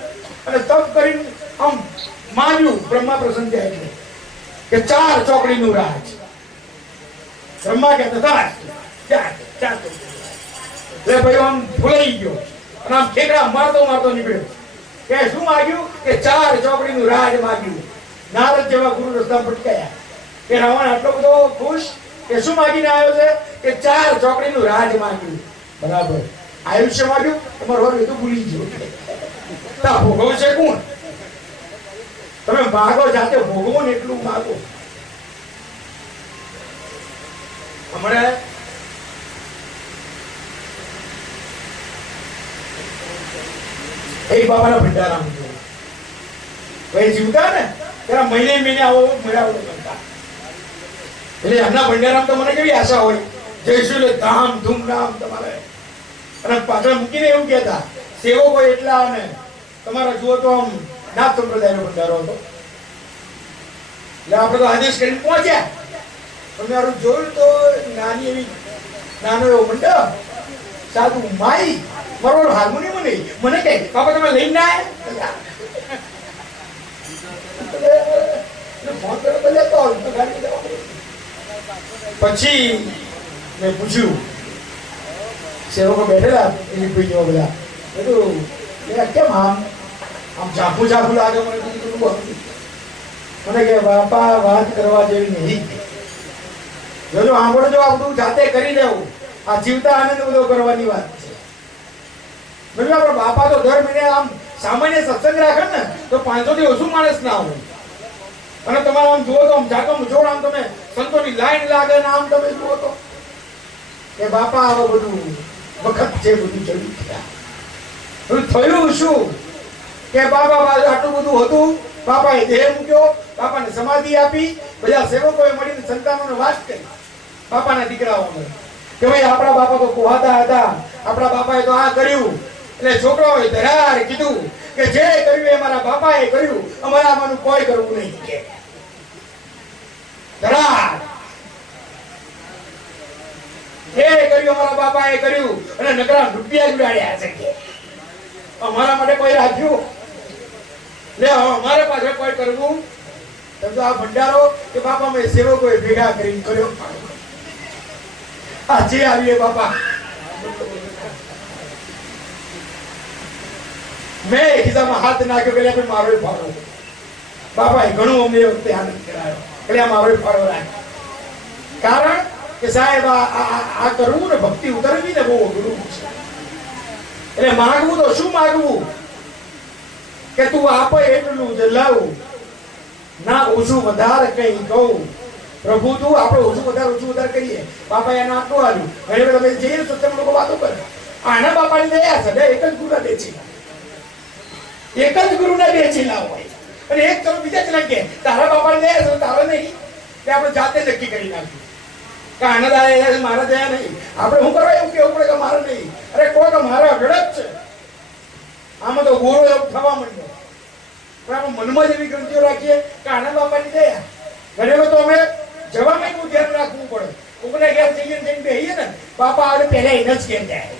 અને તપ કરીને આમ માન્યું બ્રહ્મા પ્રસન્ન થયા એટલે કે 4 ચોકડીનું રાજ બ્રહ્મા કે તથા એટલે ભાઈ આમ ભૂલાઈ ગયો અને આમ ઠેકડા મારતો નીકળ્યો કે શું માગ્યું કે 4 ચોકડીનું રાજ માગ્યું નારદ જેવા ગુરુ રસ્તામાં ભટકાયા કે રાવણ આટલો બધો ખુશ કે શું માગીને આવ્યો છે કે 4 ચોકડીનું રાજ માગ્યું બરાબર આયુષ્ય માગ્યું તમારો હવે તો ભૂલી ગયો તા ભોગવશે કોણ તમે માગો જાતે ભોગવો ને એટલું માગો હમણાં એક બાબાના ભંડારામ ભાઈ જીવતા ને ત્યારે મહિને આવો મેળાવડો કરતા એટલે એમના ભંડારામ તો મને કેવી આશા હોય જઈશું એટલે ધામ ધૂમધામ તમારે અને પાછળ મૂકીને એવું કહેતા સેવકો એટલા અને તમારા જુઓ તો આમ નાથ સંપ્રદાયનો ભંડારો હતો એટલે આપણે તો આદેશ કરીને પહોંચ્યા તમે મારું જોયું તો નાની એવી નાનો એવો મંડપ સાધુ માઈ મારો હાર્મોનિયમ નહીં મને કહે બાપા તમે લઈને આવ્યા પછી મેં પૂછ્યું સેવકો બેઠેલા એની ભાઈ બધા બધું કેમ આમ ઝાંખું લાગે મને કે બાપા વાત કરવા જેવી નહીં જોજો આંબળો જો આ બધું જાતે કરી લેવું આ જીવતા આનંદ બધો કરવાની વાત છે આપણા બાપા તો દર મહિને આમ સામાન્ય સત્સંગ રાખે ને તો 500 થી ઓછું માણસ ના હોય અને તમારે આમ જુઓ તો આમ જાકમ જોડ આમ તમે સંતોની લાઈન લાગે ને આમ તમે જુઓ તો કે બાપા આવો બધું વખત છે બધું ચડ્યું થયું શું કે બાપા આટલું બધું હતું બાપાએ દેહ મૂક્યો બાપાને સમાધિ આપી બધા સેવકોએ મળીને સંતાનોને વાત કરી બાપાના દીકરાઓને કે ભાઈ આપણા બાપા તો કુહાતા હતા આપણા બાપાએ તો આ કર્યું એટલે છોકરાઓએ ધરાર કીધું કે જે કર્યું એ મારા બાપાએ કર્યું અમારામાંનું કોઈ કરવું નહીં કે ધરાર એ કર્યું અમારા બાપાએ કર્યું અને નકરા રૂપિયા જ ઉડાડ્યા છે કે અમારા માટે કોઈ રાખ્યું લે અમારે પાછળ કોઈ કરવું તો આ ભંડારો કે બાપા મેં સેવકોએ ભેગા કરીને કર્યો આ જે આવીએ બાપા મેં ખિસ્સામાં હાથ નાખ્યો કે મારો ફાળો બાપાએ ઘણું અમને વખતે આનંદ કરાયો એટલે મારો ફાળો રાખ્યો કારણ કે સાહેબ આ કરવું ને ભક્તિ ઉતરવી ને બહુ અઘરું છે એટલે માગવું તો શું માગવું કે તું આપે એટલું જ લાવું ના ઓછું વધારે કઈ કહું પ્રભુ તું આપણે ઓછું વધારે કરીએ બાપા એને આટલું આવ્યું ઘણી વાર તમે જઈએ સત્સંગ લોકો વાતો કરે આના બાપાની દયા છે એક જ ગુરુના બેચેલા હોય અને એક ચલો બીજા ચલા કે તારા બાપાની દયા છે તારો નહીં કે આપણે જાતે નક્કી કરી નાખ્યું કે આના દયા મારા દયા નહીં આપણે શું કરવા એવું કેવું પડે કે મારે નહીં અરે કોઈ કે મારા ગળત છે આમાં તો ગોળો એવું થવા માંડ્યો પણ આપણે મનમાં જ એવી ગ્રંથિઓ રાખીએ કે આના બાપાની દયા ઘણી વાર તો અમે જવામાં એવું ધ્યાન રાખવું પડે કોકના ઘેર જઈને બેહીએ ને બાપા આવે પહેલા એને જ ઘેર જાય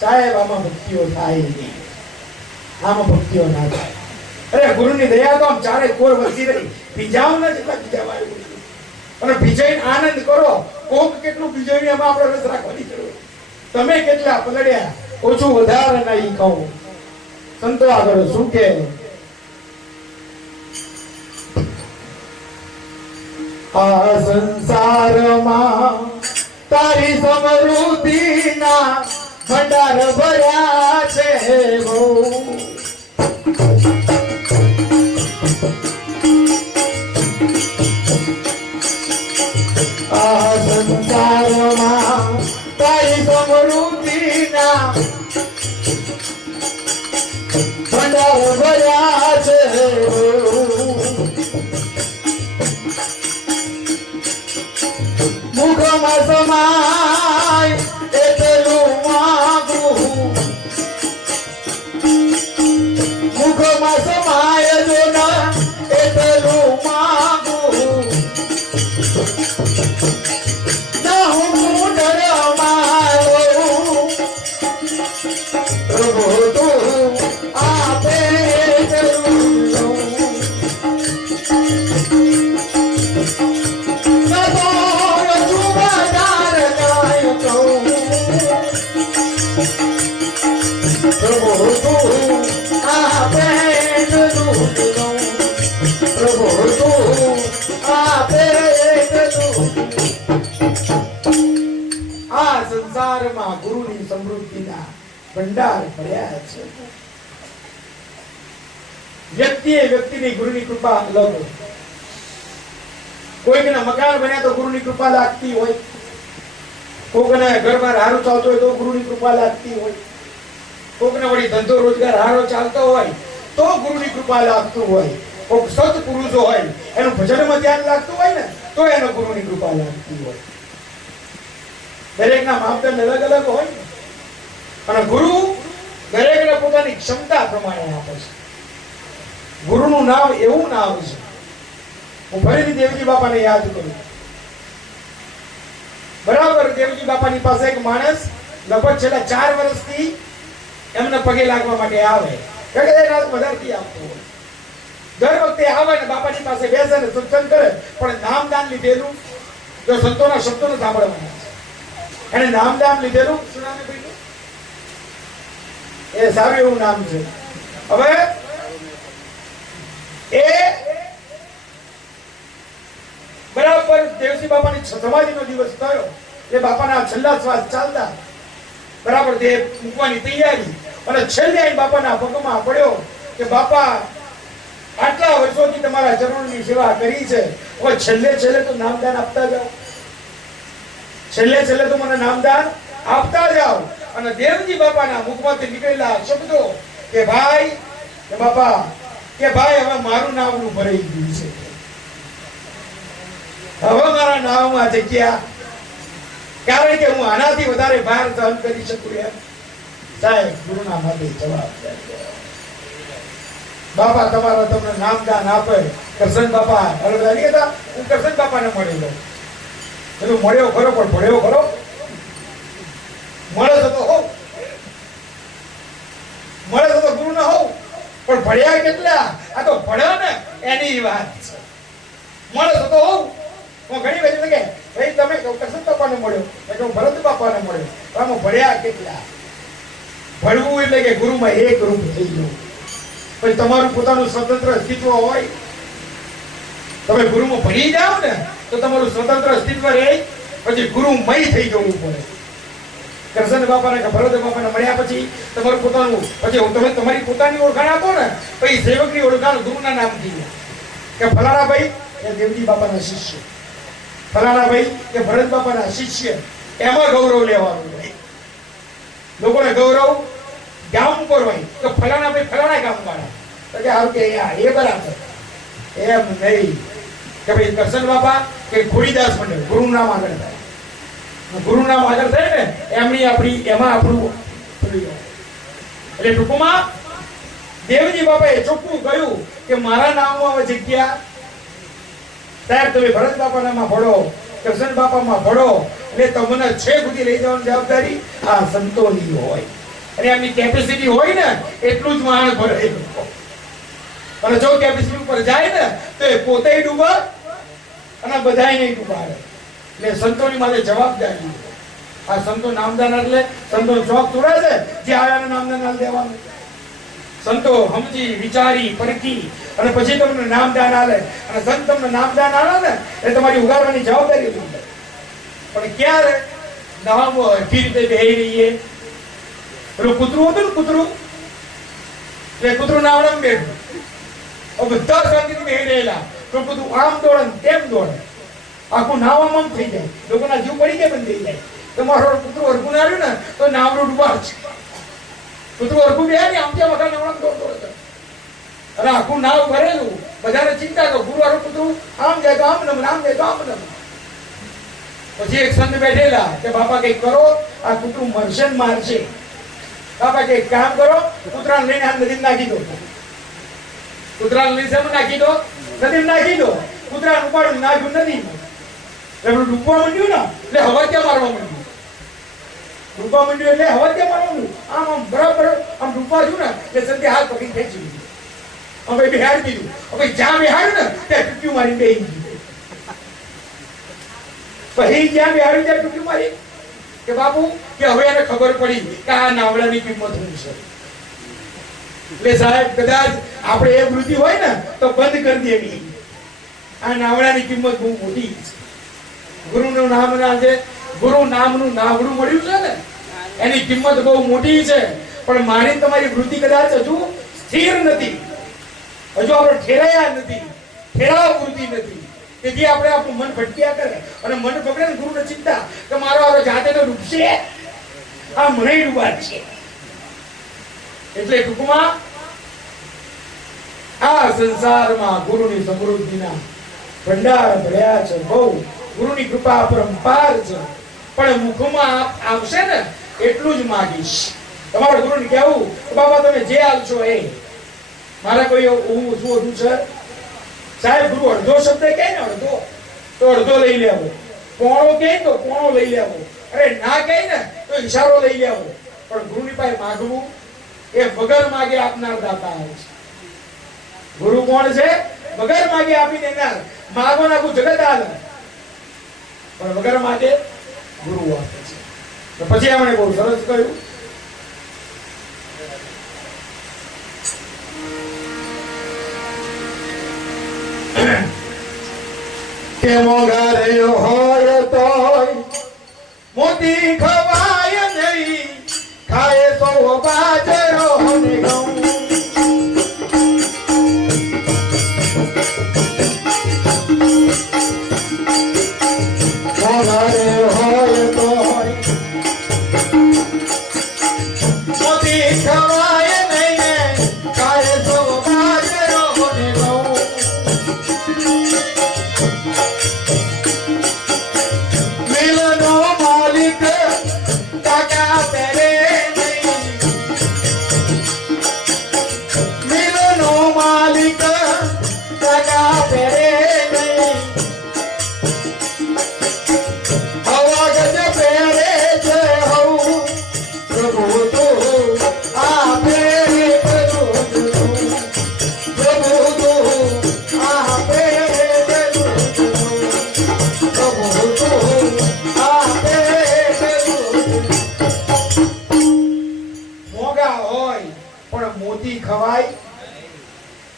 સાહેબ આમાં ભક્તિઓ થાય નહીં આમાં ભક્તિઓ ના થાય અરે ગુરુની દયા તો આમ ચારે કોર વધી રહી બીજાઓ ને જેટલા બીજા વાળું અને બીજાઈને આનંદ કરો કોક કેટલું બીજાને એમાં આપણે રસ રાખવાની જરૂર તમે કેટલા પલડ્યા ઓછું વધારે નહીં કહું સંતો આગળ શું કે આ સંસારમાં તારી સમૃદ્ધિના ભંડાર ભર્યા છે બહુ આ સંસારમાં તારી સમૃદ્ધિના ભંડાર ભર્યા છે મુખમાં સમાય એટલું માગું મુખમાં સમાય જો ના એટલું માગું ના હું ડર મારું પ્રભુ તું આપે આ સંસારમાં ગુરુની સમૃદ્ધિના ભંડાર ભર્યા છે વ્યક્તિની ગુરુની કૃપા અલગ કોઈકના મકાન બન્યા તો ગુરુની કૃપા લાગતી હોય કોઈકને ઘરમાં હારું ચાલતો હોય તો ગુરુની કૃપા લાગતી હોય કોઈકને વળી ધંધો રોજગાર હારો ચાલતો હોય તો ગુરુની કૃપા લાગતું હોય કોઈક સત પુરુષો હોય એનું ભજનમાં ધ્યાન લાગતું હોય ને તો એનો ગુરુની કૃપા લાગતી હોય દરેકના માપદંડ અલગ અલગ હોય અને ગુરુ દરેકને પોતાની ક્ષમતા પ્રમાણે આપે છે ગુરુનું નામ એવું નામ છે હું ફરીથી દેવજી બાપાને યાદ કરું બરાબર દેવજી બાપાની પાસે એક માણસ લગભગ છેલ્લા 4 વર્ષથી એમને પગે લાગવા માટે આવે વધારથી આપતો હોય દર વખતે આવે ને બાપાની પાસે બેસે ને સત્સંગ કરે પણ નામદાન લીધેલું જો સંતોના શબ્દોને સાંભળવાના છે એને નામદાન લીધેલું શું નામ એ સારું એવું નામ છે હવે એ બરાબર દેવજી બાપાની સમાધિનો દિવસ થયો એ બાપાના છેલ્લા શ્વાસ ચાલતા બરાબર તે મૂકવાની તૈયારી અને છેલ્લે આઈ બાપાના પગમાં પડ્યો કે બાપા આટલા વર્ષોથી તમારા ચરણોની સેવા કરી છે હવે છેલ્લે તો નામદાન આપતા જાઓ છેલ્લે તો મને નામદાન આપતા જાઓ અને દેવજી બાપાના મુખમાંથી નીકળેલા શબ્દો કે ભાઈ કે બાપા કે ભાઈ હવે મારું નામનું ભરાઈ ગયું છે હવે મારા નામમાં જગ્યા કારણ કે હું આનાથી વધારે ભાર સહન કરી શકું એમ સાહેબ ગુરુના માટે જવાબદારી બાપા તમારા તમને નામદાન આપે કરશન બાપા હળદારી હતા હું કરશન બાપાને મળેલો પેલું મળ્યો ખરો પણ ભણ્યો ખરો? મળે તો હોવ, મળે તો ગુરુ ના હોવ, પણ ભણ્યા કેટલા? આ તો ભણ્યો ને એની વાત છે. મળે તો હોવ. હું ઘણી વખત કે ભાઈ તમે કરશન બાપાને મળ્યો, હું ભરત બાપાને મળ્યો, આમાં ભણ્યા કેટલા? ભણવું એટલે કે ગુરુમાં એક રૂપ થઈ ગયું. પછી તમારું પોતાનું સ્વતંત્ર અસ્તિત્વ હોય. તમે ગુરુમાં ભણી જાઓ ને તો તમારું સ્વતંત્ર અસ્તિત્વ રહે. પછી ગુરુમય થઈ જવું પડે. કરશન બાપાને કે ભરત બાપાને મળ્યા પછી તમારું પોતાનું, પછી તમે તમારી પોતાની ઓળખાણ આપો ને, પછી સેવકની ઓળખાણ ગુરુના નામથી કે ફલાણા ભાઈ એ દેવજી બાપાના શિષ્ય, ફલાણા ભાઈ કે ભરત બાપાના શિષ્ય. એમાં ગૌરવ લેવાનું હોય. લોકોને ગૌરવ ગામ ઉપર હોય તો ફલાણા ભાઈ ફલાણા ગામ વાળા, તો કે આવું કે એ બરાબર. એમ નહીં કે ભાઈ કરશન બાપા કે ખોડીદાસ મંડળ ગુરુ નામ આગળ થાય, ગુરુ નામ આગળ થાય ને એમની આપણી એમાં આપણું. એટલે ટૂંકમાં દેવજી બાપાએ ચોખ્ખું કહ્યું કે મારા નામમાં હવે જગ્યા. સાહેબ તમે ભરત બાપાનામાં ભળો, કરશન બાપામાં ભળો, એટલે તમને છેક સુધી લઈ જવાની જવાબદારી આ સંતોની હોય. અને એમની કેપેસિટી હોય ને એટલું જ માણ ભરે. અને જો કેપેસિટી ઉપર જાય ને તો એ પોતે ડૂબે અને બધાય નહીં ડૂબાડે. એટલે સંતોની માથે જવાબદારી. આ સંતો નામદાન એટલે સંતો શોખ થોડા છે જે આવ્યાને નામદાન ના દેવાનું. સંતો સમજી વિચારી પરખી અને પછી તમને નામદાન આલે. અને સંત તમને નામદાન આલે ને એ તમારી ઉગાડવાની જવાબદારી લીધી. પણ ક્યારે નામ અઢી રીતે બેહી રહીએ. પેલું કૂતરું હતું ને, કૂતરું એટલે કૂતરું નાવડમ બેઠું, બધા શાંતિથી બેહી રહેલા. તો કૂતરું આમ દોડે તેમ દોડે, આખું નાવામાં થઈ જાય. લોકોના જીવ પડી જાય, બંધ થઈ જાય. તમારો કૂતરું હરકું ના આવ્યું ને તો નાવડું ડૂબાડ છે. કૂતરું હરકું બે ને આમ ત્યાં વખત નાવડમ દોડે અને આખું નાવ ભરેલું. બધાને ચિંતા તો ગુરુ વાળું કૂતરું આમ જાય તો આમ નમ, આમ જાય તો આમ નમ. પછી એક સંત બેઠેલા કે બાપા કઈક કરો, આ કૂતરું મરશે ને મારશે. બાપા કઈક કામ કરો, કૂતરાને લઈને આ નદીમાં નાખી દો. કૂતરાને લઈને શેમાં નાખી દો? નદીમાં નાખી દો. કૂતરાને ઉપાડું નાખ્યું નદીમાં. એટલે ડૂબવા માંડ્યું ને એટલે હવા ત્યાં મારવા માંડ્યું. ડૂબવા માંડ્યું એટલે હવા ત્યાં મારવાનું. આમ આમ બરાબર આમ ડૂબવા છું ને એટલે સંતે હાથ પકડી ખેંચી લીધું. હવે બિહાડી દીધું. હવે જ્યાં બિહાડ્યું ને ત્યાં ટૂંકી મારી બેહી ગયું. પછી જ્યાં બિહાડ્યું ત્યાં ટૂંકી મારી કે બાપુ કે હવે એને ખબર પડી કે આ નાવડાની કિંમત શું છે. એટલે સાહેબ કદાચ આપણે એ વૃત્તિ હોય ને તો બંધ કરી દેવી. આ નાવડાની કિંમત બહુ મોટી છે. ગુરુનું નામ ના છે, ગુરુ નામનું નાવડું મળ્યું છે ને એની કિંમત બહુ મોટી છે. પણ મારી તમારી વૃત્તિ કદાચ હજુ સ્થિર નથી, હજુ આપણે ઠેરાયા નથી, ઠેરાવ વૃત્તિ નથી. તેથી આપણે આપણું મન ભટક્યા કરે અને મન પકડે ને ગુરુને ચિંતા કે મારો આ જાતે તો ડૂબશે, આ મને ડૂબાડશે. એટલે ટૂંકમાં આ સંસારમાં ગુરુની સમૃદ્ધિના ભંડાર ભર્યા છે. બહુ ગુરુની કૃપા પરંપાર છે. પણ મુખમાં આવશે ને એટલું જ માગીશ. તમારા ગુરુને કહેવું બાબા તમે જે આવશો એ મારા કોઈ હું શું છે. સાહેબ ગુરુ અડધો શબ્દ કહે ને અડધો તો અડધો લઈ લેવો, પોણો કહે તો પોણો લઈ લેવો, અરે ના કહે ને તો ઈશારો લઈ લેવો. પણ ગુરુની પાસે માગવું એ વગર માગે આપનાર દાતા છે. ગુરુ કોણ છે? વગર માગે આપી દેનાર. માગો નાખું જગત આલે પણ વગર માગે ગુરુ આપે છે. તો પછી એમણે બહુ સરસ કહ્યું કે મોંઘારે હોય તોય મોતી ખવાય નહીં, ખાય તો બાજરો ને ઘઉં. મોંઘારે હોય તોય મોતી ખવાય નહીં, ખાય તો બાજરો ને ઘઉં. મિલનો માલિક કાકા પેરે નહીં,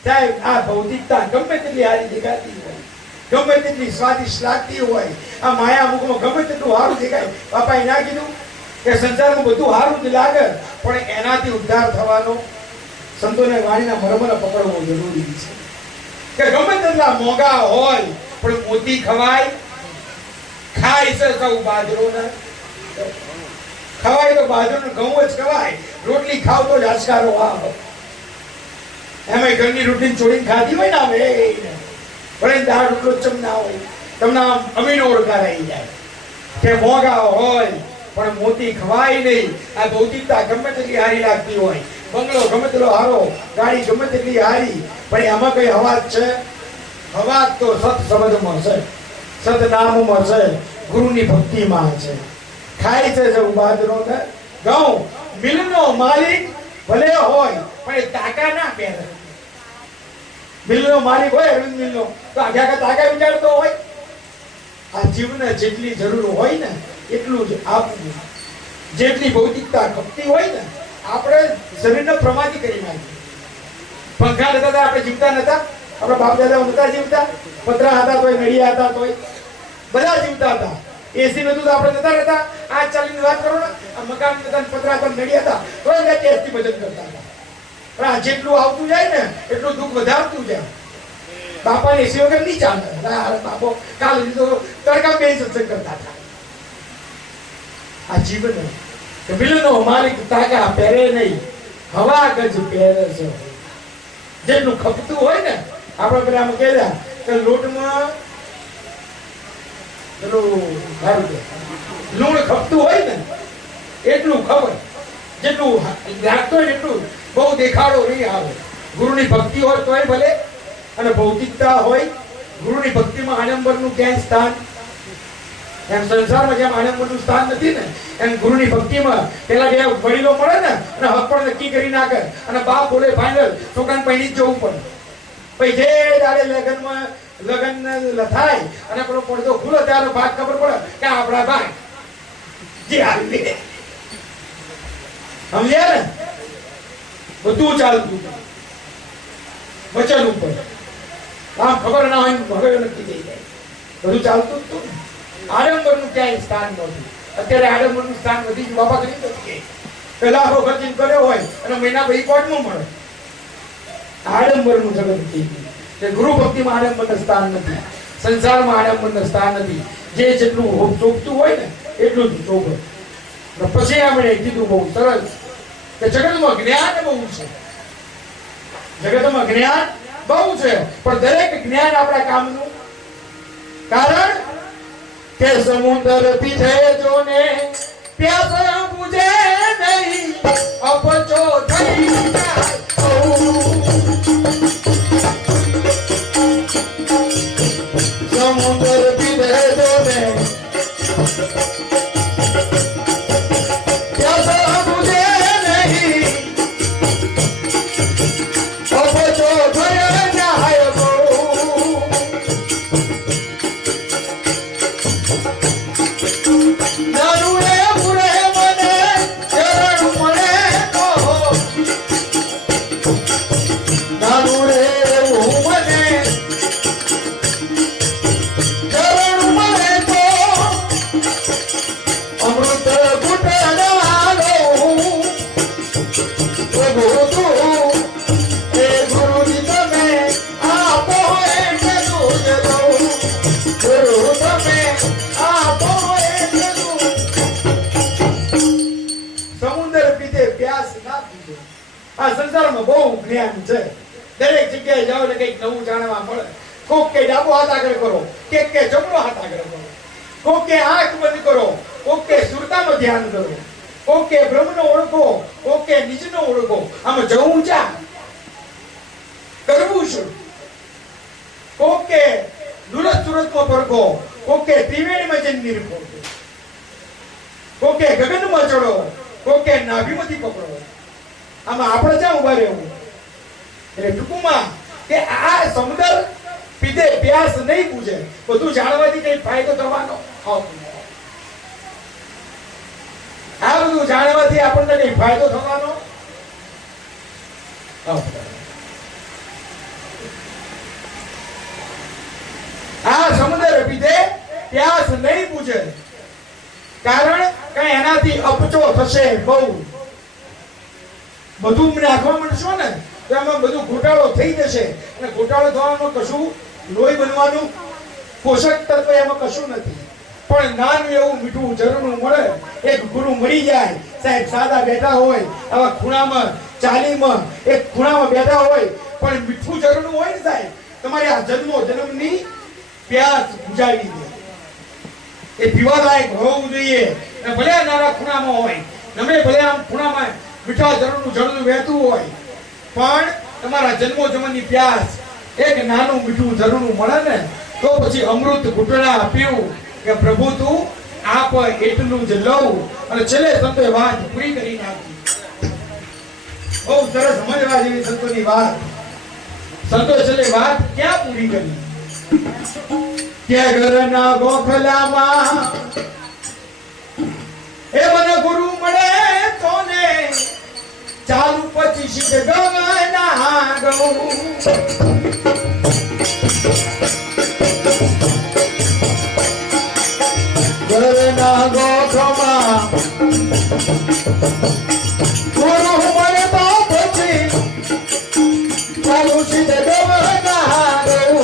સાહેબ આ ભૌતિકતા ગમે તેટલી હારી દેખાતી હોય, ગમે તેટલી સ્વાદિષ્ટ લાગતી હોય, આ માયા મુખમાં ગમે તેટલું સારું દેખાય, બાપાએ ના કીધું કે સંસારમાં બધું સારું જ લાગે પણ એનાથી ઉદ્ધાર થવાનો સંતોને વાણીના મર્મને પકડવો જરૂરી છે કે ગમે તેટલા મોંઘા હોય પણ મોતી ખવાય, ખાય છે સૌ બાજરો ને ખવાય તો બાજરો ને ઘઉં જ ખવાય, રોટલી ખાવ તો જ આશકારો આવે. એમાં ઘરની રોટલી છોડીને ખાધી હોય ને હવે ભલે દાળ રોટલો ચમ ના હોય તમને આમ અમીનો ઓળખાર આવી જાય કે મોંઘા હોય પણ મોતી ખવાય નહીં. આ ભૌતિકતા ગમે તેટલી હારી લાગતી હોય, બંગલો ગમે તેટલો હારો, ગાડી ગમે તેટલી હારી, પણ એમાં કઈ અવાજ છે? અવાજ તો સત શબ્દમાં છે, સત નામમાં છે, ગુરુની ભક્તિમાં છે. ખાય છે જે બાજરો ને ઘઉં, મિલનો માલિક ભલે હોય પણ એ તાકા ના પહેરે. મિલનો માલિક હોય અરવિંદ મિલનો તો આખા તાકા વિચારતો હોય. આ જીવને જેટલી જરૂર હોય ને એટલું જ આપવું. જેટલી ભૌતિકતા ખપતી હોય ને આપણે શરીરને પ્રમાદી કરી નાખીએ. પંખા નતા આપણે જીવતા નતા, આપણા બાપ દાદા નતા જીવતા, પતરા હતા તોય, નળિયા હતા તોય, બધા જીવતા હતા. એસી નતું તો આપણે નતા રહેતા. આ ચાલીની વાત કરો ને, આ મકાન નતા, પતરા હતા, નળિયા હતા તોય એસી ભજન કરતા હતા. પણ આ જેટલું આવતું જાય ને એટલું દુઃખ વધારતું જાય. બાપાને એસી વગર નહીં ચાલે. બાપો કાલ તો તડકા બે સત્સંગ કરતા હતા. આ જીવન મિલનો માલિક તાકા પહેરે નહીં, હવા ગજ પહેરે છે. જેટલું ખપતું હોય ને આપણે પેલા આમ કહેતા કે લોટમાં પેલું લૂણ ખપતું હોય ને એટલું ખબર, જેટલું લાગતું હોય એટલું બહુ દેખાડો નહીં આવે. ગુરુની ભક્તિ હોય તોય ભલે, અને ભૌતિકતા હોય, ગુરુની ભક્તિમાં આડંબરનું ક્યાંય સ્થાન. એમ સંસારમાં જેમ આડંબરનું સ્થાન નથી ને એમ ગુરુની ભક્તિમાં પેલા બે વડીલો મળે ને અને હક પણ નક્કી કરી નાખે અને બાપ બોલે ફાઇનલ છોકરાને પહેરી જ જવું પડે. પછી જે દાડે લગન થાય અને પેલો પડદો ખુલ્લો ત્યારે ભાગ ખબર પડે કે આપણા ભાઈ જે આવી સમજ્યા ને. બધું ચાલતું વચન ઉપર, આમ ખબર ના હોય હવે નક્કી થઈ જાય, બધું ચાલતું જ હતું. આડંબરનું ક્યાંય સ્થાન નહોતું. અત્યારે આડંબરનું સ્થાન વધી ગયું. બાપા કરી શકીએ પેલા આખો ખર્ચીને કર્યો હોય અને મહિના પછી કોર્ટમાં મળે. આડંબરનું જગત થઈ ગયું કે ગુરુ ભક્તિમાં આડંબરનું સ્થાન નથી, સંસારમાં આડંબરનું સ્થાન નથી. જે જેટલું ચોખતું હોય ને એટલું જ ચોખે. પછી આપણે કીધું બહુ સરસ કે જગતમાં જ્ઞાન બહુ છે, જગતમાં જ્ઞાન બહુ છે, પણ દરેક જ્ઞાન આપણા કામનું. કારણ કે સમુદ્ર પીછે જોને પ્યાસ બુਝે નહીં, અપચો થઈ જાય. સમુદ્ર પીછે જોને પ્યાસ બુਝે નહીં, અપચો થઈ જાય. આ સંસારમાં બહુ જ્ઞાન છે. દરેક જગ્યાએ જાઓ એટલે કંઈક નવું જાણવા મળે. કોક કે ડાબો હાથ આગળ કરો, કે જમણો હાથ આગળ કરો, કોક કે આંખ બંધ કરો, કોક કે સુરતામાં ધ્યાન કરો, કોક કે બ્રહ્મનો ઓળખો, કોક કે નિજનો ઓળખો. આમાં જવું ચા કરવું શું? કોક કે નુરત સુરતમાં ફરકો, કોક કે ત્રિવેણીમાં જઈને નિરખો, કોક કે ગગનમાં ચડો, કોક કે નાભીમાંથી પકડો. આમાં આપણે ક્યાં ઉભા રહેવું? એટલે ટૂંકમાં કે આ સમુદ્ર પીધે પ્યાસ નહીં પૂછે. બધું જાણવાથી કઈ ફાયદો થવાનો? આ બધું જાણવાથી આપણને કઈ ફાયદો થવાનો? સમુદ્ર પીધે પ્યાસ નહીં પૂછે, કારણ કે એનાથી અપચો થશે બહુ. બધું નાખવા માંડશો ને તો એમાં બધું ઘોટાળો થઈ જશે, અને ઘોટાળો થવામાં કશું લોહી બનવાનું પોષક તત્વ એમાં કશું નથી. પણ નાનું એવું મીઠું ઝરણું મળે, એક ગુરુ મળી જાય, સાહેબ સાદા બેઠા હોય આવા ખૂણામાં ચાલીમાં એક ખૂણામાં બેઠા હોય, પણ મીઠું ઝરણું હોય ને સાહેબ, તમારી આ જન્મની પ્યાસ બુઝાવી દે. એ પીવા લાયક હોવું જોઈએ. ભલે નાના ખૂણામાં હોય, તમે ભલે આમ ખૂણામાં મીઠા ઝરણું વહેતું હોય, પણ તમારા જન્મોજન્મની પ્યાસ એક નાનું મીઠું ઝરણું મળે ને તો પછી અમૃત ઘૂંટણા પીવું કે પ્રભુ તું આપ એટલું જ લઉં. અને છેલ્લે સંતોએ વાત પૂરી કરી નાખી. બહુ સરસ સમજવા જેવી સંતોની વાત. સંતોએ છેલ્લે વાત ક્યાં પૂરી કરી કે ઘરના ગોખલામાં એ મને ગુરુ મળે તો ને ચાલુ 25 ગગના ગૌ. ઘરના ગોખમાં ગુરુ મળે તો પછી ચાલુ સીધે ગગના ગૌ.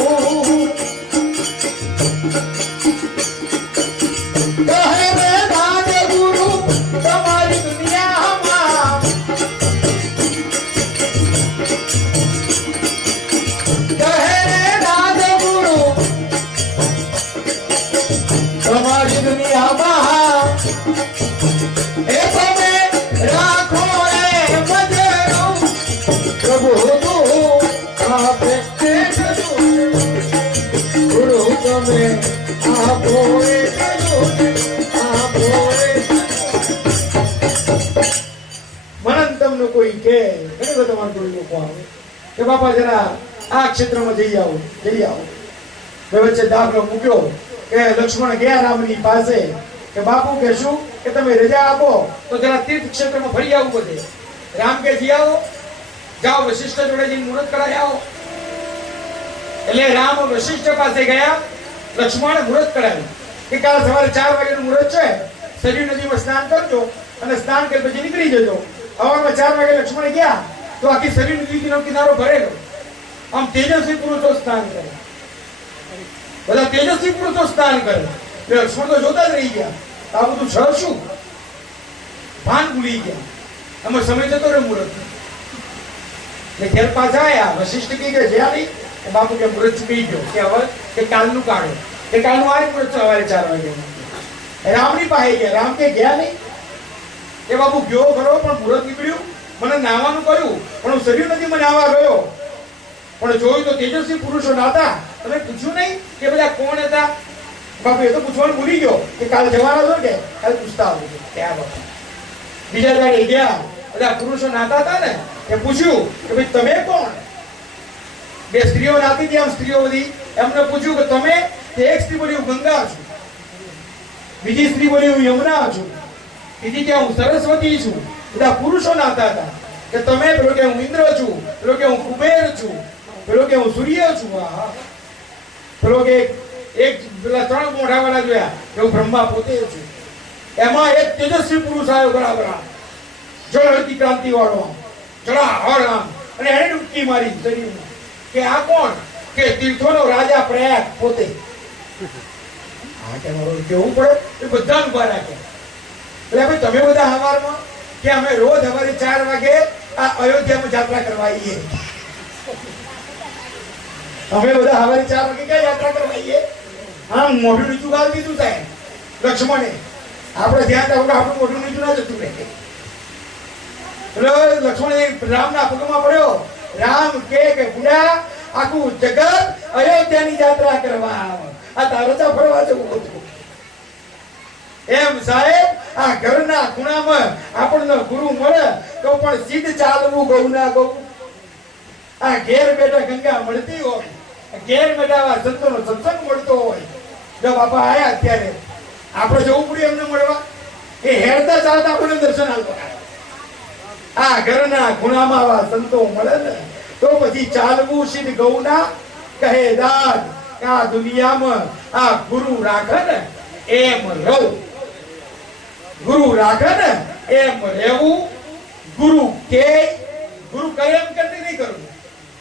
કોઈ કે ઘણી બધા માણસો લોકો આવે કે બાપા જરા આ ક્ષેત્રમાં જઈ આવો. વચ્ચે દાખલો મૂક્યો કે લક્ષ્મણ ગયા રામની પાસે કે બાપુ કે શું કે તમે રજા આપો તો જરા તીર્થ ક્ષેત્રમાં ફરી આવવું બધે. રામ કે જી આવો, જાઓ વશિષ્ઠ જોડે જઈને મુહૂર્ત કરાવી આવો. એટલે રામ વશિષ્ઠ પાસે ગયા, લક્ષ્મણે મુહૂર્ત કરાવ્યું કે કાલ સવારે 4 વાગ્યાનું મુહૂર્ત છે, સરયુ નદીમાં સ્નાન કરજો અને સ્નાન કરી પછી નીકળી જજો. સવારમાં 4 વાગે લક્ષ્મણ ગયા તો આખી સરયુ નદીનો કિનારો ભરેલો. આમ તેજસ્વી પુરુષો સ્નાન કરે, બધા તેજસ્વી પુરુષો સ્નાન કરે. લક્ષ્મણ તો જોતા જ રહી ગયા, આ બધું છ શું ભાન ભૂલી ગયા. આમાં સમય જતો રહ્યો મુહૂર્ત. એટલે ઘેર પાછા આવ્યા. વશિષ્ઠ કે જ્યાં નહીં બાપુ કે મુહૂર્ત ચૂકી ગયો કે હવે કે કાલનું કાઢો કે કાલનું આ મુહૂર્ત સવારે 4 વાગે. રામની પાસે ગયા. રામ કે ગયા નહીં એ બાપુ ગયો ખરો પણ મુહૂર્ત નીકળ્યું, મને નાવાનું કહ્યું પણ હું સરયુ નદીમાં નાવા ગયો પણ જોયું તો તેજસ્વી પુરુષો નાતા. તમે પૂછ્યું નહીં કે બધા કોણ હતા? બાપુ એ તો પૂછવાનું ભૂલી ગયો કે કાલ જવાના છો કે કાલે પૂછતા આવું ક્યાં બાપુ. બીજા દાડે ગયા, બધા પુરુષો નાતા હતા ને એ પૂછ્યું કે ભાઈ તમે કોણ? 2 સ્ત્રીઓ નાતી હતી, આમ સ્ત્રીઓ બધી. એમને પૂછ્યું કે તમે? એક સ્ત્રી બોલી હું ગંગા છું, બીજી સ્ત્રી બોલી હું યમુના છું, બીજી કે હું સરસ્વતી છું. બધા પુરુષો નાતા હતા કે તમે? પેલો કે હું ઇન્દ્ર છું, પેલો કે હું કુબેર છું, પેલો કે હું સૂર્ય છું, પેલો કે એક પેલા 3 મોઢા વાળા જોયા કે હું બ્રહ્મા પોતે છું. એમાં એક તેજસ્વી પુરુષ આવ્યો બરાબર, જળહળતી ક્રાંતિ વાળો, જળાહળ આમ, અને એને ડૂબકી મારી શરીરમાં કે આ કોણ? કે તીર્થોનો રાજા પ્રયાગ પોતે. આ કે મારો કેવું પડે એ બધા ઉભા રાખ્યા. એટલે ભાઈ તમે બધા હવારમાં કે અમે રોજ સવારે 4 વાગે આ અયોધ્યામાં યાત્રા કરવા આવીએ. અમે બધા સવારે 4 વાગે ક્યાં યાત્રા કરવા આવીએ? આમ મોઢું નીચું ગાળ દીધું સાહેબ લક્ષ્મણે. આપણે ધ્યાન રાખવું આપણું મોઢું નીચું ના જતું રહે. એટલે લક્ષ્મણ રામના પગમાં પડ્યો. રામ કે બુડા આખું જગત અયોધ્યાની યાત્રા કરવા આવે, આ તારચા ફરવા જવું હતું. એમ સાહેબ આ ઘરના ખૂણામાં આપણને ગુરુ મળે તો પણ સીધ ચાલવું ગૌના ગૌ. આ ઘેર બેઠા ગંગા મળતી હોય, ઘેર બેઠા સંતોનો સત્સંગ મળતો હોય. જો બાપા આયા અત્યારે આપણે જવું પડ્યું એમને મળવા, એ હેરતા ચાલતા આપણને દર્શન આપવા. આ ઘરના ખૂણામાં આવા સંતો મળે ને તો પછી ચાલવું સીધ ગૌના કહે દાદ. કે આ દુનિયામાં આ ગુરુ રાખે ને એમ રહું. ગુરુ રાખે ને એમ રહેવું. ગુરુ કે ગુરુ કરે એમ કરતી નહીં કરવું.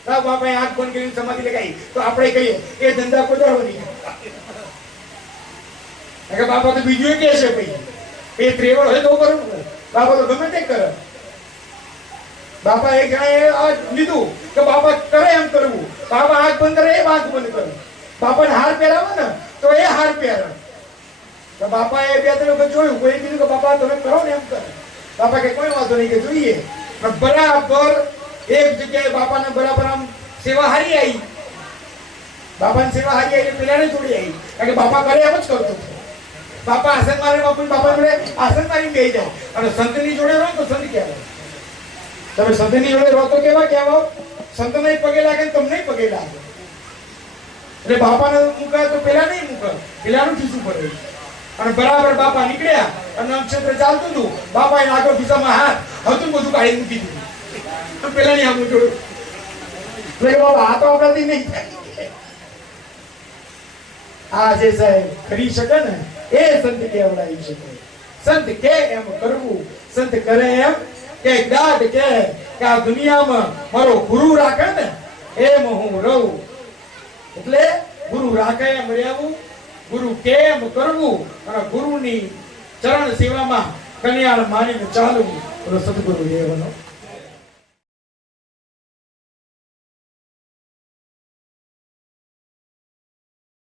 તો બાપાએ આંખ બંધ કરીને સમાધિ લગાવી તો આપણે કહીએ એ ધંધા કોદાળો નહીં. કે બાપા તો બીજું કે છે ભાઈ એ ત્રેવડ હોય તો કરવું. બાપા તો ગમે તે કરે. બાપા એક જણાએ લીધું કે બાપા કરે એમ કરવું. બાપા આંખ બંધ કરે એ આંખ બંધ કરે. બાપાને હાર પહેરાવે ને તો એ હાર પહેરે. તો બાપા એ બે ત્રણ વખત જોયું કોઈ કીધું કે બાપા તમે કરો ને એમ કરે. બાપા કે કોઈ વાંધો નહીં કે જોઈએ. પણ બરાબર એક જગ્યાએ બાપાને બરાબર આમ સેવા હારી આવી. બાપાની સેવા હારી આવી પેલાને જોડી આવી. કારણ કે બાપા કરે એમ જ કરતો હતો. બાપા આસન મારે બાપા જોડે આસન મારી બેસી જાય. અને સંતની જોડે રહો તો સંત કહેવાય. તમે સંતની જોડે રહો તો કેવા કહેવાઓ? સંતને પગે લાગે તમને પગે લાગે. એટલે બાપાને મૂકા તો પેલા નહીં મૂકા, પેલાનું ખીસું પડે. અને બરાબર બાપા નીકળ્યા અને નક્ષત્ર ચાલતું હતું. બાપાએ આગળ ખિસ્સામાં હાથ હતું બધું કાઢી મૂકી દીધું. તો પેલા ની આમ જોડું એટલે બાબા આ તો આપણાથી નહીં થાય. આ જે સાહેબ કરી શકે ને એ સંત કેવડાવી શકે. સંત કે એમ કરવું. સંત કરે એમ કે દાદ કે આ દુનિયામાં મારો ગુરુ રાખે ને એમ હું રહું. એટલે ગુરુ રાખે એમ રહેવું. ગુરુ કે એમ કરવું. અને ગુરુની ચરણ સેવામાં કલ્યાણ માનીને ચાલવું. સદગુરુ દેવનો